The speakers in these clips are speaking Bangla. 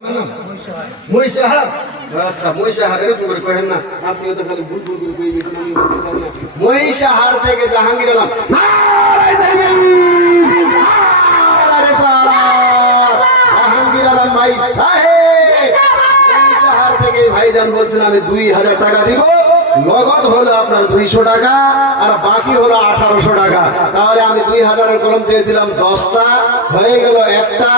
আচ্ছা মহিষাহার এরকম করে কহেন না, আপনিও তো খালি ভুল ভুল করে কই গেছেন, আমি বুঝতে পারি না। মহিষাহার থেকে জাহাঙ্গীর আলম জাহাঙ্গীর আলম ভাই সাহেব মহিষাহার থেকে ভাইজান বলছেন আমি 2000 টাকা দিব, নগদ হলো আপনার 200 টাকা আর বাকি হলো 1800 টাকা। তাহলে আমি 2000-এর কলম চেয়েছিলাম 10টা, হয়ে গেল একটা,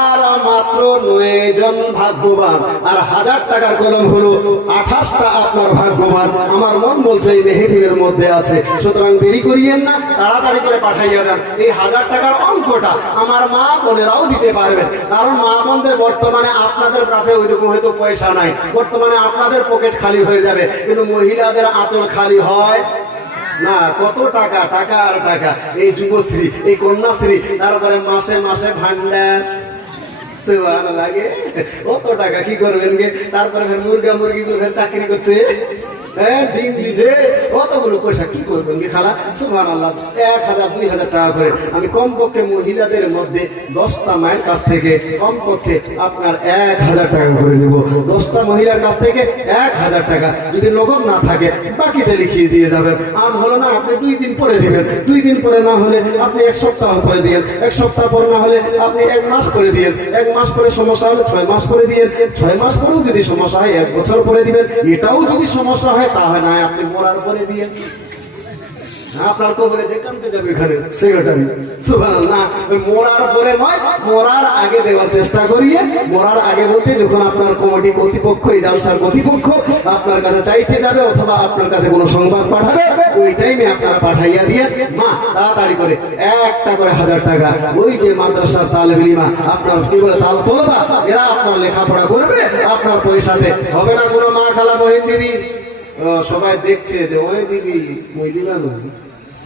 আর মাত্র 9 জন ভাগ্যবান, আর 1000 টাকার কলম হলো 28টা আপনার ভাগ্যবান। আমার মন বলছে এই মেহফিলের মধ্যে আছে, সুতরাং দেরি করিয়েন না, তাড়াতাড়ি করে পাঠাইয়া দেন। এই 1000 টাকার অঙ্কটা আমার মা বোনেরাও দিতে পারবেন, কারণ মা বোনদের বর্তমানে আপনাদের কাছে ওইরকম হয়তো পয়সা নাই, বর্তমানে আপনাদের পকেট খালি হয়ে যাবে, কিন্তু মহিলাদের আঁচল খালি হয় না। কত টাকা, টাকা আর টাকা। এই যুবশ্রী, এই কন্যাশ্রী, তারপরে মাসে মাসে ভান্ডার লাগে, কত টাকা কি করবেন গে। তারপরে ফের মুরগা মুরগি গুলো ফের চাকরি করছে, ডিম দিছে, অতগুলো পয়সা কি করবেন গে খালা। সুবহানাল্লাহ, 1000 2000 টাকা করে আমি কমপক্ষে মহিলাদের মধ্যে 10টা মায়ের কাছ থেকে কমপক্ষে আপনার 1000 টাকা করে নেব। 10টা মহিলার কাছ থেকে 1000 টাকা, যদি নগদ না থাকে বাকিতে লিখিয়ে দিয়ে যাবেন। আজ হলো না, আপনি 2 দিন পরে দিবেন, 2 দিন পরে না হলে আপনি 1 সপ্তাহ পরে দিয়েন, 1 সপ্তাহ পর না হলে আপনি 1 মাস পরে দিয়েন, 1 মাস পরে সমস্যা হলে 6 মাস পরে দিয়েন, 6 মাস পরেও যদি সমস্যা হয় 1 বছর পরে দিবেন। এটাও যদি সমস্যা হয় তাহলে না আপনি মরার পরে দিয়ে আপনার কবরে যে কানতে যাবে ঘরে সেক্রেটারি। সুবহানাল্লাহ, মরার পরে নয়, মরার আগে দেওয়ার চেষ্টা করিয়ে। মরার আগে বলতে যখন আপনার কমিটি কর্তৃপক্ষ, এই জালসার কর্তৃপক্ষ আপনার কাছে চাইতে যাবে অথবা আপনার কাছে কোনো সংবাদ পাঠাবে, ওই টাইমে আপনারা পাঠাইয়া দিয়ে মা তাড়াতাড়ি করে একটা করে 1000 টাকা ওই যে মাদ্রাসার তালেবে ইলম আপনার কি বলে তাল তোলবা, এরা আপনার লেখাপড়া করবে আপনার পয়সাতে। হবে না কোনো মা খালা বহিন দিদি সবাই দেখছে যে ওই দিদি মই দিবা না,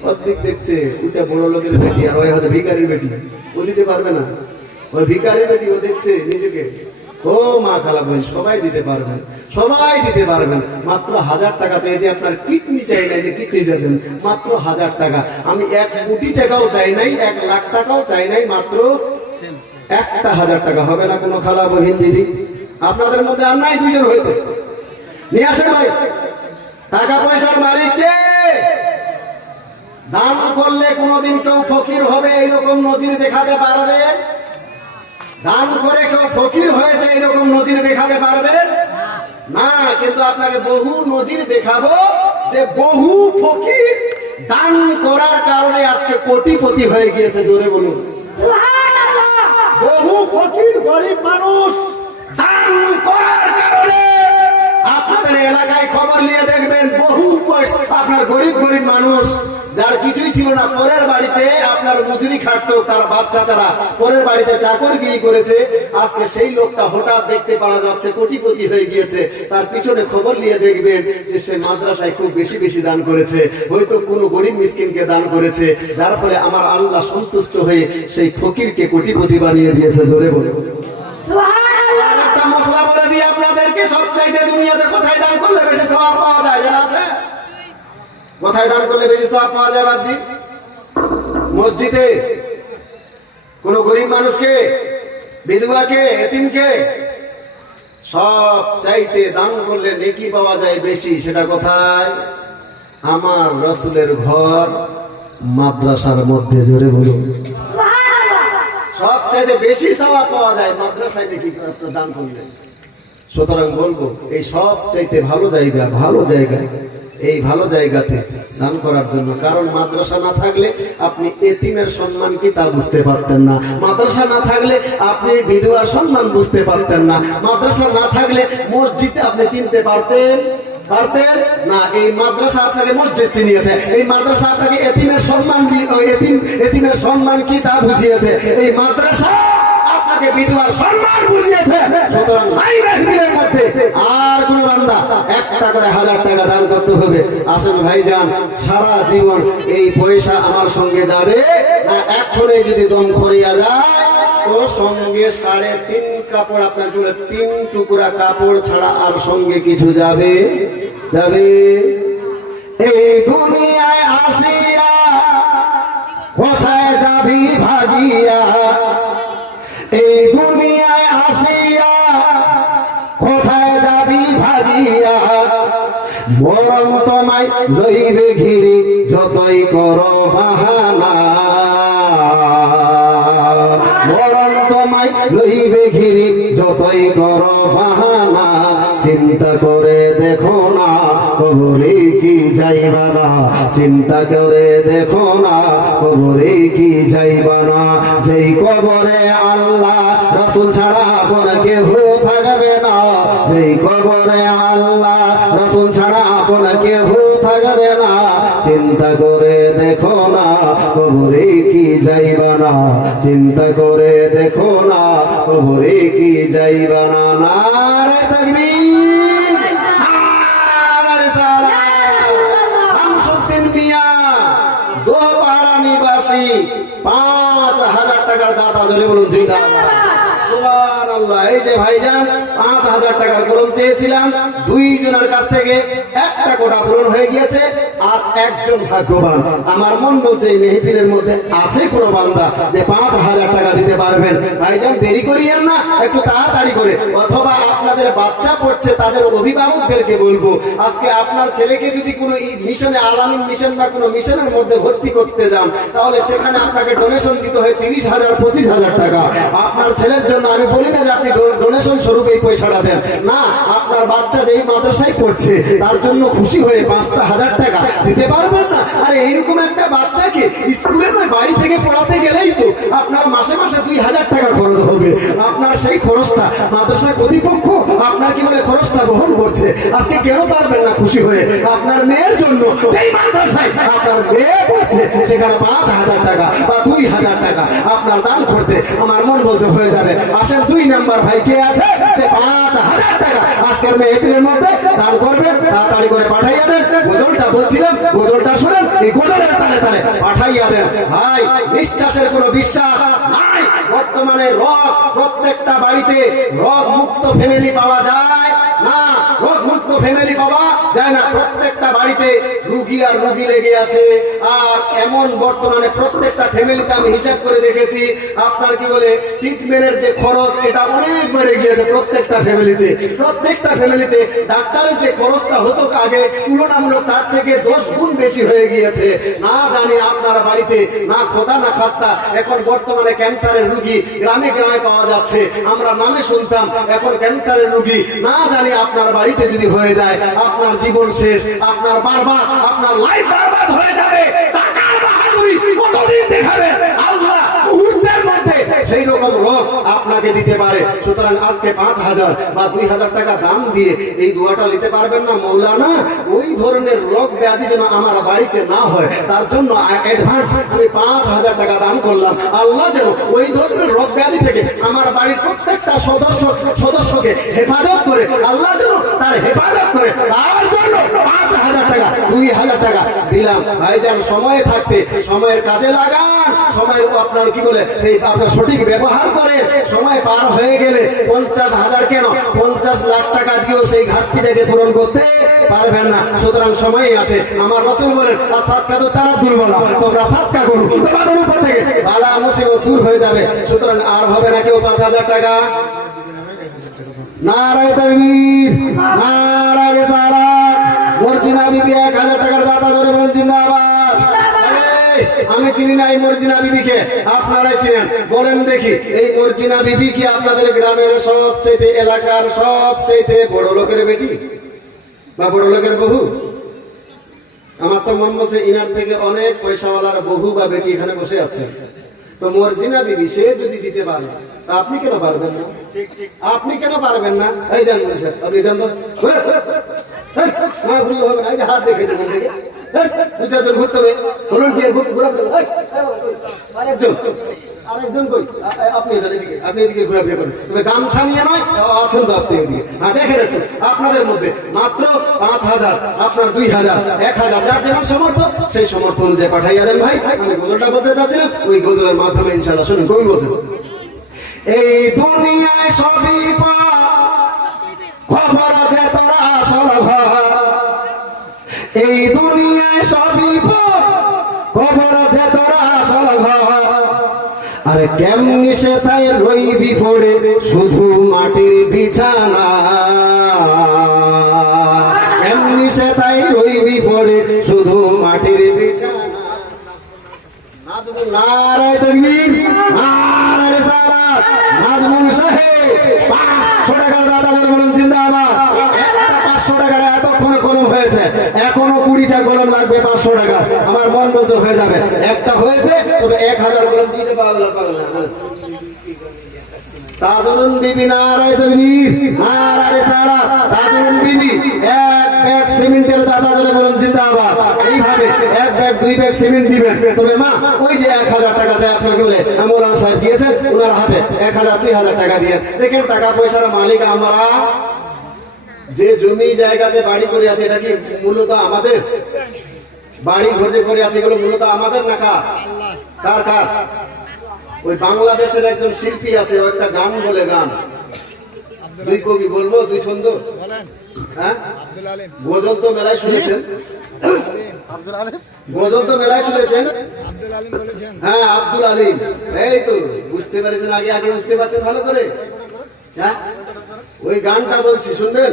অর্ধেক দেখছে ওইটা বড় লোকের বেটি আর ওই হয়তো ভিখারির বেটি, ও দিতে পারবে না। ওই ভিখারির বেটি ও দেখছে নিজেকে, ও মা খালা বোন সবাই দিতে পারবেন, সবাই দিতে পারবেন। মাত্র 1000 টাকা চাইছে, আপনার কিডনি চাই নাই যে কিডনিটা দেন, মাত্র 1000 টাকা। আমি 1 কোটি টাকাও চাই নাই, 1 লাখ টাকাও চাই নাই, মাত্র একটা 1000 টাকা। হবে না কোনো খালা বহিন দিদি? আপনাদের মধ্যে আর নাই, 2 জন হয়েছে, নিয়ে আসেন ভাই। টাকা পয়সার মালিক কে? দান করলে কোনদিন কেউ ফকির হবে এইরকম নজির দেখাতে পারবে? দান করে কেউ ফকির হয়েছে এইরকম নজির দেখাতে পারবে না। কিন্তু আপনাকে বহু নজির দেখাবো যে বহু ফকির দান করার কারণে আজকে কোটিপতি হয়ে গিয়েছে। জোরে বলুন সুবহানাল্লাহ। বহু ফকির গরিব মানুষ দান করার কারণে আপনাদের এলাকায় খবর নিয়ে দেখবেন বহু আপনার গরিব গরিব মানুষ যার কিছুই ছিল না, পরের বাড়িতে আপনার মজুরি খাটতো, তার বাচ্চা তারা পরের বাড়িতে চাকরগিরি করেছে, আজকে সেই লোকটা হঠাৎ দেখতে পাওয়া যাচ্ছে কোটিপতি হয়ে গিয়েছে। তার পিছনে খবর নিয়ে দেখবেন যে সে মাদ্রাসায় খুব বেশি বেশি দান করেছে, হয়তো কোনো গরিব মিসকিনকে দান করেছে, যার ফলে আমার আল্লাহ সন্তুষ্ট হয়ে সেই ফকিরকে কোটিপতি বানিয়ে দিয়েছে। জোরে বলে সুবহানাল্লাহ। একটা মশলা বলে দিই আপনাদেরকে, সবচাইতে দুনিয়াতে কোথায় দান করলে বেশি সওয়াব পাওয়া যায় জানা আছে? কোথায় দান করলে বেশি সওয়াব পাওয়া যায় বাপজি? মসজিদে কোন গরিব মানুষকে, বিধবাকে, এতিমকে সব চাইতে দান করলে নেকি পাওয়া যায় বেশি। সেটা কোথায়? আমার রাসূলের ঘর মাদ্রাসার মধ্যে। জোরে বলুন সুবহানাল্লাহ। সব চাইতে বেশি সওয়াব পাওয়া যায় মাদ্রাসায় নেকি দান করলে। সুতরাং বলবো এই সব চাইতে ভালো জায়গা, ভালো জায়গা, এই ভালো জায়গাতে দান করার জন্য। কারণ মাদ্রাসা না থাকলে আপনি এতিমের সম্মান কি তা বুঝতে পারতেন না, মাদ্রাসা না থাকলে আপনি বিধবার সম্মান বুঝতে পারতেন না, মাদ্রাসা না থাকলে মসজিদে আপনি চিনতে পারতেন না। এই মাদ্রাসা আপনাকে মসজিদ চিনিয়েছে, এই মাদ্রাসা আপনাকে এতিমের সম্মান এতিমের সম্মান কি তা বুঝিয়েছে, এই মাদ্রাসা আপনাকে বিধবার সম্মান বুঝিয়েছে। সুতরাং এই মাহফিলের মধ্যে আর কোন বান্দা একটা করে 1000 টাকা দান করতে হবে। আসেন ভাইজান, সারা জীবন এই পয়সা আমার সঙ্গে যাবে না, এখনই যদি দম খরিয়া যায় তো সঙ্গে 3.5 কাপড়, আপনার 3 টুকরা কাপড় ছাড়া আর সঙ্গে কিছু যাবে? এই দুনিয়ায় আসিয়া কোথায় যাবি ভাগিয়া, এই দুনিয়ায় আসিয়া মরণ তোমায় লইবে ঘিরে যতই করো বাহানা, মরণ তোমায় লইবে ঘিরে যতই করো বাহানা, চিন্তা করে দেখো না কবরে কি যাইবা না, চিন্তা করে দেখো না কবরে কি যাইবা না। যেই কবরে আল্লাহ রাসূল ছাড়া আপন কেউ থাকবে না, যেই কবরে আল্লাহ রাসূল ছাড়া আপন কেউ থাকবে না, চিন্তা করে দেখো না কবরে কি যাইবা না, চিন্তা করে দেখো না কবরে কি যাইবা না। নারে তাকবীর, নারে সালাত। শামসুদ্দিন মিয়া দোপাড়া নিবাসী ৫,০০০ টাকার দাতা, জোরে বলুন জিন্দাবাদ। সুবহানাল্লাহ। এই যে ভাইজান ৫,০০০ টাকার কলম চেয়েছিলাম, ২ জনের কাছ থেকে একটা কোটা পূরণ হয়ে গিয়েছে, আর একজন ভাগ্যবান। আমার মন বলছে এই মেহফিলের মধ্যে আছে কোনো বান্দা যে ৫,০০০ টাকা দিতে পারবেন। ভাইজান দেরি করিয়েন না, একটু তাড়াতাড়ি করে, অথবা আপনাদের বাচ্চা পড়ছে তাদের অভিভাবকদেরকে বলবো, আজকে আপনার ছেলেকে যদি কোনো মিশনে, আলামিন মিশন বা কোনো মিশনের মধ্যে ভর্তি করতে যান, তাহলে সেখানে আপনাকে ডোনেশন দিতে হয় ৩০,০০০, ২৫,০০০ টাকা। আপনার ছেলের জন্য আমি বলি না যে আপনি ডোনেশন স্বরূপ এই পয়সাটা দেন, না, আপনার বাচ্চা যেই মাদ্রাসায় পড়ছে তার জন্য খুশি হয়ে ৫,০০০ টাকা দিতে পারবেন না? আরে এইরকম একটা বাচ্চাকে স্কুলে নয় বাড়ি থেকে পড়াতে গেলেই তো আপনার মাসে মাসে ২,০০০ টাকা খরচ হবে। আপনার সেই খরচটা মাদ্রাসা কর্তৃপক্ষ আপনার কি বলে খরচটা বহন করছে। আজকে কেন পারবেন না খুশি হয়ে আপনার মেয়ের জন্য যেই মাদ্রাসায় আপনার মেয়ে পড়ছে সেখানে ৫,০০০ টাকা বা ২,০০০ টাকা আপনার দান করতে আমার মন বলছে হয়ে যাবে। আসেন ২ নাম্বার ভাই কে আছে যে ৫,০০০ টাকা আজকের মেহফিলের মধ্যে দান করবেন, তাড়াতাড়ি করে পাঠাইয়া দেন। গজলটা বলছিলাম, গজলটা শুনেন, এই গজলের তালে তালে পাঠাইয়া দেন। ভাই নিঃশ্বাসের কোনো বিশ্বাস নাই, বর্তমানে রোগ প্রত্যেকটা বাড়িতে রোগ মুক্ত ফ্যামিলি পাওয়া যায় না, রোগ মুক্ত ফ্যামিলি পাওয়া যায় না। প্রত্যেকটা বাড়িতে রুগী আর রুগী লেগে আছে। আর এমন বর্তমানে প্রত্যেকটা ফ্যামিলিতে আমি হিসাব করে দেখেছি, আপনার কি বলে ট্রিটমেন্টের যে খরচ এটা অনেক বেড়ে গিয়েছে প্রত্যেকটা ফ্যামিলিতে। প্রত্যেকটা ফ্যামিলিতে ডাক্তারের যে খরচটা হতো আগে তুলনামূলক তার থেকে 10 গুণ বেশি হয়ে গিয়েছে। না জানি আপনার বাড়িতে না খোদা না খাস্তা এখন বর্তমানে ক্যান্সারের রুগী গ্রামে গ্রামে পাওয়া যাচ্ছে। আমরা নামে শুনতাম, এখন ক্যান্সারের রুগী না জানি আপনার বাড়িতে যদি হয়ে যায় আপনার জীবন শেষ, আপনার বারবার আপনার লাইফ বরবাদ হয়ে যাবে। টাকার বাহাদুরি কতদিন দেখাবে আল্লাহ মুহূর্তের মধ্যে সেই রকম রোগ আপনাকে দিতে পারে। সুতরাং আজকে ৫,০০০ বা ২,০০০ টাকা দান দিয়ে এই দোয়াটা নিতে পারবেন না, মৌলানা ওই ধরনের রোগ ব্যাধি যেন আমার বাড়িতে না হয়, তার জন্য অ্যাডভান্স আমি ৫,০০০ টাকা দান করলাম। আল্লাহ যেন ওই ধরনের রোগ ব্যাধি থেকে আমার বাড়ির প্রত্যেকটা সদস্যকে হেফাজত করে, আল্লাহ যেন তার হেফাজত করে, তার জন্য ৫,০০০ টাকা ২,০০০ টাকা দিলাম। ভাইজান সময়ে থাকতে সময়ের কাজে লাগান, সময়ের আপনার কি বলে সেই আপনার সঠিক ব্যবহার করে। সময় পার হয়ে গেলে ৫০,০০০ কেন ৫০ লাখ টাকা দিয়েও সেই ঘাটতিটাকে পূরণ করতে পারবেন না। সুতরাং সময় আছে। আমার রাসূল বলেন সাদকা তো তারা দুর্বলা, তোমরা সাদকা করো, তোমাদের উপর থেকে বালা মুসিবত দূর হয়ে যাবে। সুতরাং আর হবে না কেউ ৫,০০০ টাকা। নারায়ে তাকবীর, নারায়ে রিসালাত। মর্জিনা বিবি ১,০০০ টাকার দাতা, জোরে বলেন জিন্দাবাদ। আমি চিনি না এই মর্জিনা বিবিকে, আপনারাই চিনেন, বলেন দেখি এই মর্জিনা বিবি কি আপনাদের গ্রামের সবচেয়ে এলাকার সবচেয়ে বড় লোকের বেটি বা বড় লোকের বহু? আমার তো মন বলছে ইনার থেকে অনেক পয়সাওয়ালার বহু বা বেটি এখানে বসে আছে। তো মর্জিনা বিবি সে যদি দিতে পারে তা আপনি কেন পারবেন না? আপনি কেন পারবেন না? এই যান আপনি যান তো, হবে না, এই যে হাত দেখে যেখান থেকে ২-৪ জন ঘুরতে হবে, ভলান্টিয়ার আরেকজন কই আপনি এদিকে, আপনি এদিকে ঘোরাফেরা করেন, তবে গামছা নিয়ে নয়, আছেন তো আপনি ওইদিকে। হ্যাঁ দেখেন একটু আপনাদের মধ্যে মাত্র ৫,০০০, আপনার ২,০০০, ১,০০০, যার যেমন সমর্থ সেই সমর্থ অনুযায়ী পাঠাইয়া দেন। ভাই আমি গজলটা বলতে চাচ্ছিলাম, ওই গজলের মাধ্যমে ইনশাআল্লাহ শুনুন কবি বলছেন, এই দুনিয়ায় সবই খবর আছে তোরা আসল ঘর, এই দুনিয়ায় সবই খবর আছে তোরা আসল ঘর, আরে কেমনি সে তাই রইবি পড়ে শুধু মাটির বিছানা, কেমনি সে তাই নারায়ে তাকবীর, নারায়ে রিসালাত। নাজমুল সাহেব 500 টাকার দাদা ধরে বলুন জিন্দাবাদ। একটা 500 টাকার এতক্ষণে কলম হয়েছে, এখনো 20টা কলম লাগবে 500 টাকা। আমার মন বলছে হয়ে যাবে, একটা হয়েছে, তবে 1000 কলম দিতে পাগল না। তাজুন বিবি নারায়ে তাকবীর, নারায়ে রিসালাত। তাজুন বিবি এক ব্যাগ সিমেন্টের দাদা ধরে বলুন জিন্দাবাদ। এইভাবে এক ব্যাগ 2 ব্যাগ সিমেন্ট দিবেন। তবে মা ওই যে 1000 টাকা চাই আপনাকে বলে মৌলানা সাহেব দিয়েছেন, ওনার হাতে 1000 2000 টাকা দিয়ে দেখেন। টাকা পয়সার মালিক আমরা। যে জমি জায়গাতে বাড়ি করে আছে এটা কি মূলত আমাদের? বাড়ি ঘর যে করে আছে এগুলো মূলত আমাদের না কার? কার? ওই বাংলাদেশের একজন শিল্পী আছে, ও একটা গান বলে, গান 2 কবি বলবো, 2 ছন্দ। হ্যাঁ, গজল তো মেলায় শুনেছেন, গজল তো মেলায় শুনেছেন। হ্যাঁ, আব্দুল আলিম। এই তো বুঝতে পেরেছেন, আগে আগে বুঝতে পারছেন ভালো করে। হ্যাঁ, ওই গানটা বলছি, শুনবেন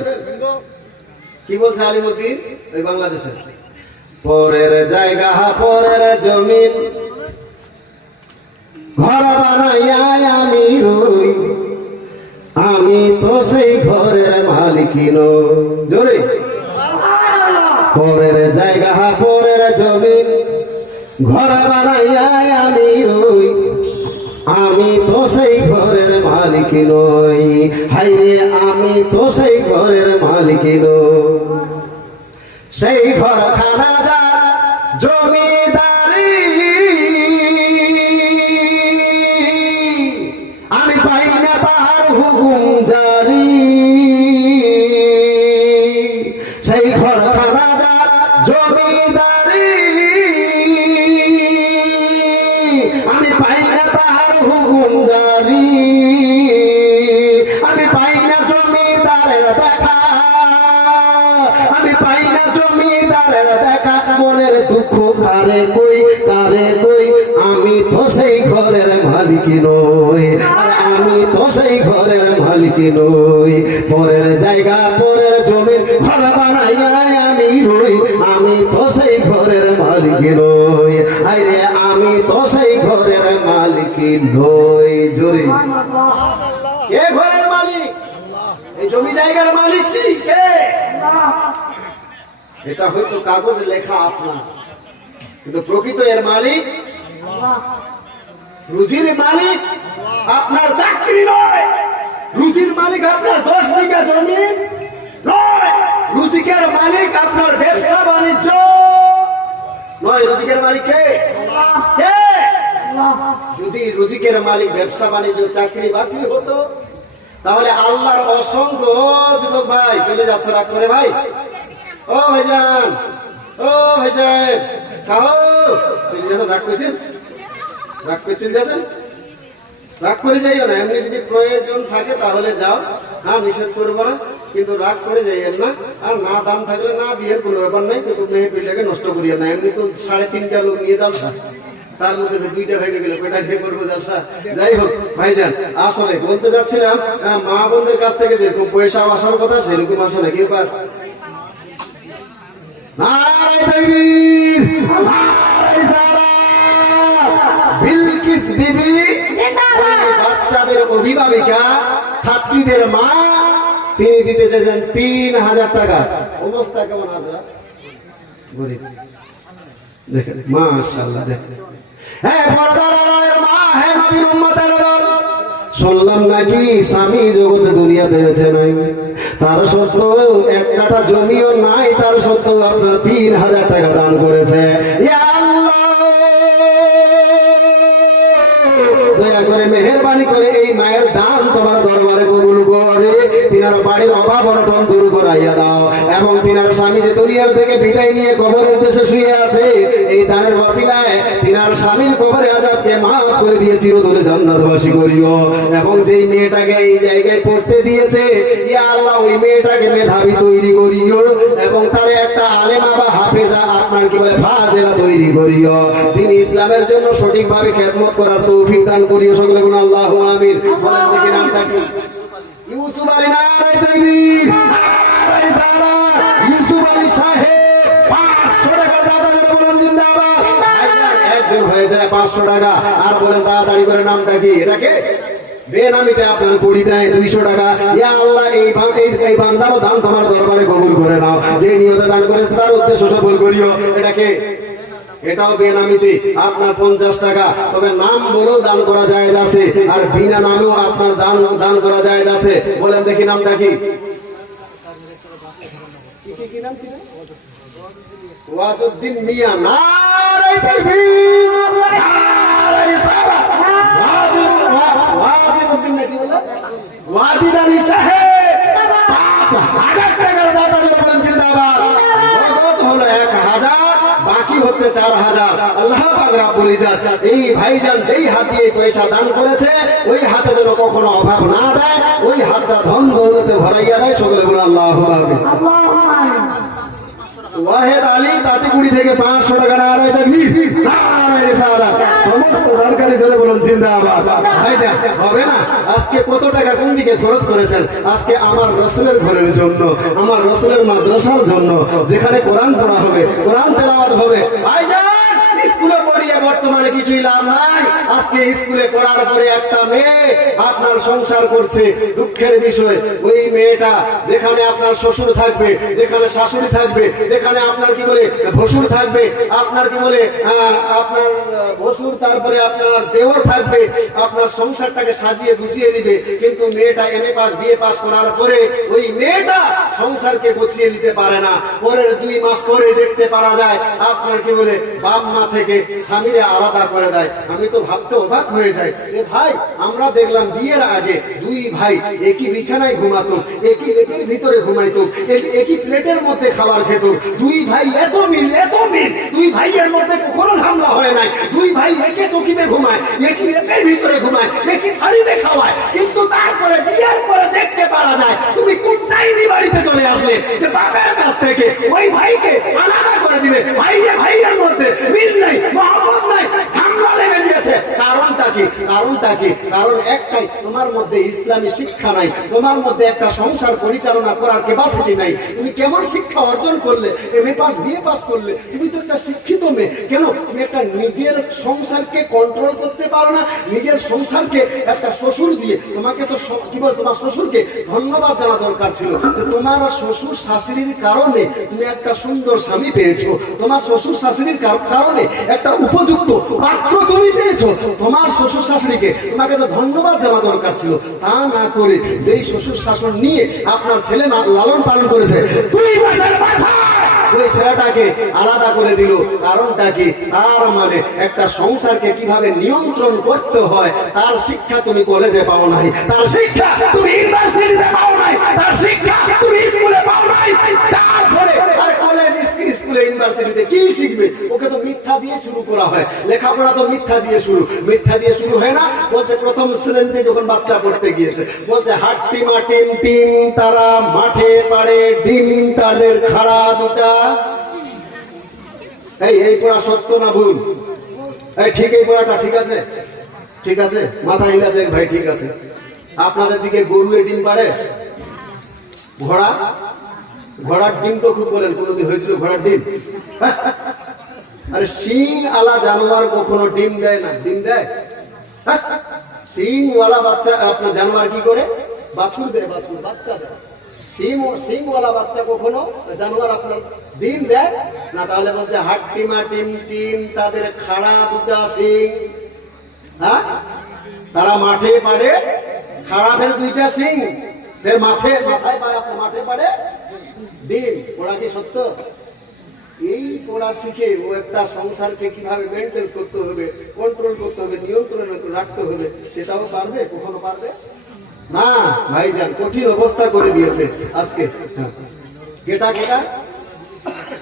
কি বলছে আলিমউদ্দিন ওই বাংলাদেশের। পরের জায়গা পরের জমিন ঘর বানাইয়া আমি রই, আমি তো সেই ঘরের মালিকিন। জোরে, পরের জায়গা পরের জমিন ঘর বানাইয়া আমি রই, আমি তো সেই ঘরের মালিকিন। হাইরে আমি তো সেই ঘরের মালিকিন। সেই ঘর খানা যা জমিদারি, আমি পাই না তার হুকুম জারি। সেই ঘর খানা যা জমিদারি, আমি পাই না তার হুকুম জারি। আমি পাই না জমিদারের দেখা, আমি পাই না জমিদারের দেখা। মনের দুঃখ কারে কই, কারে কই, আমি তো সেই ঘরের মালিক নই। আরে আমি তো সেই ঘরের মালিক নই। পরের জায়গা পরের জমির ঘর বানাইয়া আমি রই, আমি তো সেই ঘরের মালিক নই। আরে আমি তো সেই ঘরের মালিক নই। জোরে, কে ঘরের মালিক? এই জমি জায়গার মালিক কি কে? এটা হয়তো কাগজে লেখা আপনার, কিন্তু প্রকৃত এর মালিক আল্লাহ। রুজির মালিক আপনার চাকরি নয়, রুজির মালিক আপনার 10 বিঘা জমি নয়, রুজিকের মালিক আপনার ব্যবসা বাণিজ্য নয়। রুজিকের মালিক কে? কে? যদি রুজিকের মালিক ব্যবসা বাণিজ্য চাকরি বাকরি হতো তাহলে আল্লাহর অসংখ্য যুবক ভাই চলে যাচ্ছে রাগ করে। ভাই, ও ভাইজান, ও ভাই সাহেব, কাহো চলে যাচ্ছেন, রাগ করছেন, রাগ করছেন, যাচ্ছেন, রাগ করে যাইও না। এমনি যদি প্রয়োজন থাকে তাহলে যাও, হ্যাঁ নিষেধ করবো না, কিন্তু রাগ করে যাইয়েন না। আর না দাম থাকলে না দিয়ে কোনো ব্যাপার নাই, কিন্তু মেহফিলটাকে নষ্ট করিয়েন না। এমনি তো 3.5টা লোক নিয়ে যালসা, তার মধ্যে 2টা ভেঙে গেলে পেটা ঢেকে করবো জালসা। যাই হোক ভাইজান, আসলে বলতে যাচ্ছিলাম মা বোনদের কাছ থেকে যেরকম পয়সা আসার কথা সেরকম আসে না। কি ব্যাপার? নারায়ে তাকবীর, নারায়ে রিসালাত। বিলকিস বিবি বাচ্চাদের অভিভাবিকা, ছাত্রীদের মা, তিনি দিতে চেয়েছেন 3000 টাকা। অবস্থা কেমন হাজরাত? গরিব। দেখেন মাশাআল্লাহ, দেখেন। হ্যাঁ, পর্দার আড়ালের মা, হে নবীর উম্মতের দল, শুনলাম নাকি স্বামী জগতে দুনিয়াতে বেঁচে নাই, তার সত্ত্বেও 1 কাঠা জমিও নাই, তার সত্ত্বেও আপনার 3000 টাকা দান করেছে। ইয়া আল্লাহ, দয়া করে মেহেরবানি করে এই মায়ের দান তোমার দরবারে কবুল করে তিনার বাড়ির অভাব অনটন দূর করাইয়া দাও, এবং তিনার স্বামী যে দুনিয়ার থেকে বিদায় নিয়ে কবরের দেশে শুয়ে আছে, এই দানের ওসিলায় তিনার স্বামীর কবরে আযাবকে মাফ করে দিয়ে চিরতরে জান্নাতবাসী করিও। এবং যেই মেয়েটাকে এই জায়গায় পড়তে দিয়েছে, ইয়া আল্লাহ, ওই মেয়েটাকে মেধাবী তৈরি করিও, এবং তার একটা আলেমা বা হাফেজা, আপনার কি বলে ফাজেলা তৈরি করিও। তিনি ইসলামের জন্য সঠিকভাবে খেদমত করার তৌফিক দান করিও। সকলে বলুন আল্লাহুম্মা আমিন। বলেন দেখি নামটা কি? ইউসুফ আলী। নারায়ে তাকবীর, নারায়ে রিসালাত। ইউসুফ আলী সাহেব 500 টাকার দাদা, বলুন জিন্দাবাদ। একজন হয়ে যায় 500 500 টাকা। আর বলেন তাড়াতাড়ি করে নামটা কি? এটাকে বেনামিতে আপনার কুড়ি নেয় 200 টাকা। ইয়া আল্লাহ, এই বান্দারও দান তোমার দরবারে কবুল করে নাও। যে নিয়তে দান করেছে তার উদ্দেশ্য সফল করিও। এটাকে এটাও বেনামিতে আপনার 50 টাকা। তবে নাম বলেও দান করা যায় আছে, আর বিনা নামেও আপনার দান করা যায় আছে। বলেন দেখি নামটা কি? কি নাম? কি নাম? ওয়াজউদ্দিন মিয়া। নারে তাকবীর, নারে রিসালাত। ওয়াজউদ্দিন নাকি বলে? ওয়াজিদ আলী সাহেব 5000 টাকার দাতা বলেন জিন্দাবাদ। নগদ হলো 1000, বাকি হচ্ছে 4000। আল্লাহ পাক রব্বুল ইজ্জত এই ভাইজান যেই হাত দিয়ে পয়সা দান করেছে ওই হাতে যেন কখনো অভাব না দেয়, ওই হাতটা ধন দৌলতে ভরাইয়া দেয়। সকলে বলে আল্লাহু আমিন। ওয়াহেদ আলী তাঁতিকুড়ি থেকে 500 টাকা। নারে তাকবীর, নারে রিসালাত। সমস্ত সরকারি জোরে বলুন জিন্দাবাদ। ভাইজান হবে না? আজকে কত টাকা কোন দিকে খরচ করেছেন? আজকে আমার রাসূলের ঘরের জন্য, আমার রাসূলের মাদ্রাসার জন্য, যেখানে কোরআন পড়া হবে, কোরআন তেলাওয়াত হবে। ভাইজান স্কুলে পড়িয়ে বর্তমানে কিছুই লাভ নাই। আজকে স্কুলে পড়ার পরে একটা মেয়ে আপনার সংসার করছে, দুঃখের বিষয়। ওই মেয়েটা যেখানে আপনার শ্বশুর থাকবে, যেখানে শাশুড়ি থাকবে, যেখানে আপনার কি বলে ভসুর থাকবে, আপনার কি বলে আপনার ভসুর, তারপরে আপনার দেওর থাকবে, আপনার সংসারটাকে সাজিয়ে গুছিয়ে দিবে। কিন্তু মেয়েটা এমএ পাস বিএ পাস করার পরে ওই মেয়েটা সংসারকে গুছিয়ে নিতে পারে না। পরের 2 মাস পরে দেখতে পারা যায় আপনার কি বলে বাপ মা থেকে স্বামীরে আলাদা করে দেয়। আমি তো ভাবতে অবাক হয়ে যাই। ভাই আমরা দেখলাম বিয়ের আগে 2 ভাই একই বিছানায় ঘুমাতো, একই লেপের ভিতরে ঘুমাইতো, একই প্লেটের মধ্যে খাবার খেত। 2 ভাই এত মিল, এত মিল। 2 ভাইয়ের মধ্যে কখনো ঝামেলা হয় নাই। 2 ভাই একই চকিতে ঘুমায়, একই লেপের ভিতরে ঘুমায়, একই থালিতে খাওয়ায়। কিন্তু তারপরে বিয়ের পরে দেখতে পারা যায় তুমি কোন টাইনি বাড়িতে চলে আসলে যে বাপের কাছ থেকে ওই ভাইকে আলাদা করে দিবে। ভাইয়ের মধ্যে মিল নাই, মহব্বত নাই, ঝামেলা লেগে দিয়েছে। কারণটা কি? কারণটা কি? কারণ একটাই, তোমার মধ্যে ইসলামী শিক্ষা নাই, তোমার মধ্যে একটা সংসার পরিচালনা করার ক্যাপাসিটি নাই। তুমি কেমন শিক্ষা অর্জন করলে? এমএ পাস বিএ পাস করলে? তুমি তো একটা শিক্ষিত মেয়ে। কেন তুমি একটা নিজের সংসারকে কন্ট্রোল করতে পারো না? নিজের সংসারকে একটা শ্বশুর দিয়ে, তোমাকে তো কি বল, তোমার শ্বশুরকে ধন্যবাদ জানা দরকার ছিল যে তোমার শ্বশুর শাশুড়ির কারণে তুমি একটা সুন্দর স্বামী পেয়েছো, তোমার শ্বশুর শাশুড়ির কারণে একটা উপযুক্ত পাত্র তুমি পেয়েছো। তোমার শ্বশুর শাশুড়িকে তোমাকে তো ধন্যবাদ জানা দরকার ছিল। তা না করে যেই শ্বশুর শাসন নিয়ে আপনার ছেলে লালন পালন করেছে 2 মাসের মাথায় ওই ছেলেটাকে আলাদা করে দিল। কারণটা কি? তার মানে একটা সংসারকে কিভাবে নিয়ন্ত্রণ করতে হয় তার শিক্ষা তুমি কলেজে পাও নাই, তার শিক্ষা তুমি ইউনিভার্সিটিতে পাও নাই, তার শিক্ষা তুমি স্কুলে পাও নাই। তারপরে আরে কলেজ স্কুলে ইউনিভার্সিটিতে কি শিখবে? ওকে তো মিথ্যা দিয়ে শুরু করা হয়। লেখাপড়া তো মিথ্যা দিয়ে শুরু হয় না। বলছে প্রথম শ্রেণীতে যখন বাচ্চা পড়তে গিয়েছে বলছে হাট্টি মাটিম টিম তারা মাঠে পাড়ে ডিম তাদের খাড়া দুটা। এই পড়া সত্য না ভুল? ঠিক, এই পড়াটা ঠিক আছে? ঠিক আছে, মাথা হিলাছে ভাই, ঠিক আছে। আপনাদের দিকে গরু ডিম পাড়ে? ঘোড়ার ডিম তো খুব বলেন, কোনদিন হয়েছিল ঘোড়ার ডিম? আরে সিং আলা জানোয়ার কখনো ডিম দেয় না? ডিম দেয়? সিংওয়ালা বাচ্চা আপনার জানোয়ার কি করে? বাছুর দেয়, বাছুর বাচ্চা দেয়। সিংওয়ালা বাচ্চা কখনো জানোয়ার আপনার ডিম দেয় না। তাহলে বলছে হাট্টিমা টিম টিম তাদের খাড়া দুটা সিং। হ্যাঁ, তারা মাঠে পাড়ে খাড়া, ফের 2টা সিং, ফের মাথায় পাড়ে, আপনার মাঠে পাড়ে ডিম। ওরা কি সত্য? এই পড়া শিখে ও একটা সংসারকে কিভাবে মেনটেন করতে হবে, কন্ট্রোল করতে হবে, নিয়ন্ত্রণে রাখতে হবে, সেটাও পারবে? কখনো পারবে না। ভাইজান কঠিন অবস্থা করে দিয়েছে আজকে। কেটা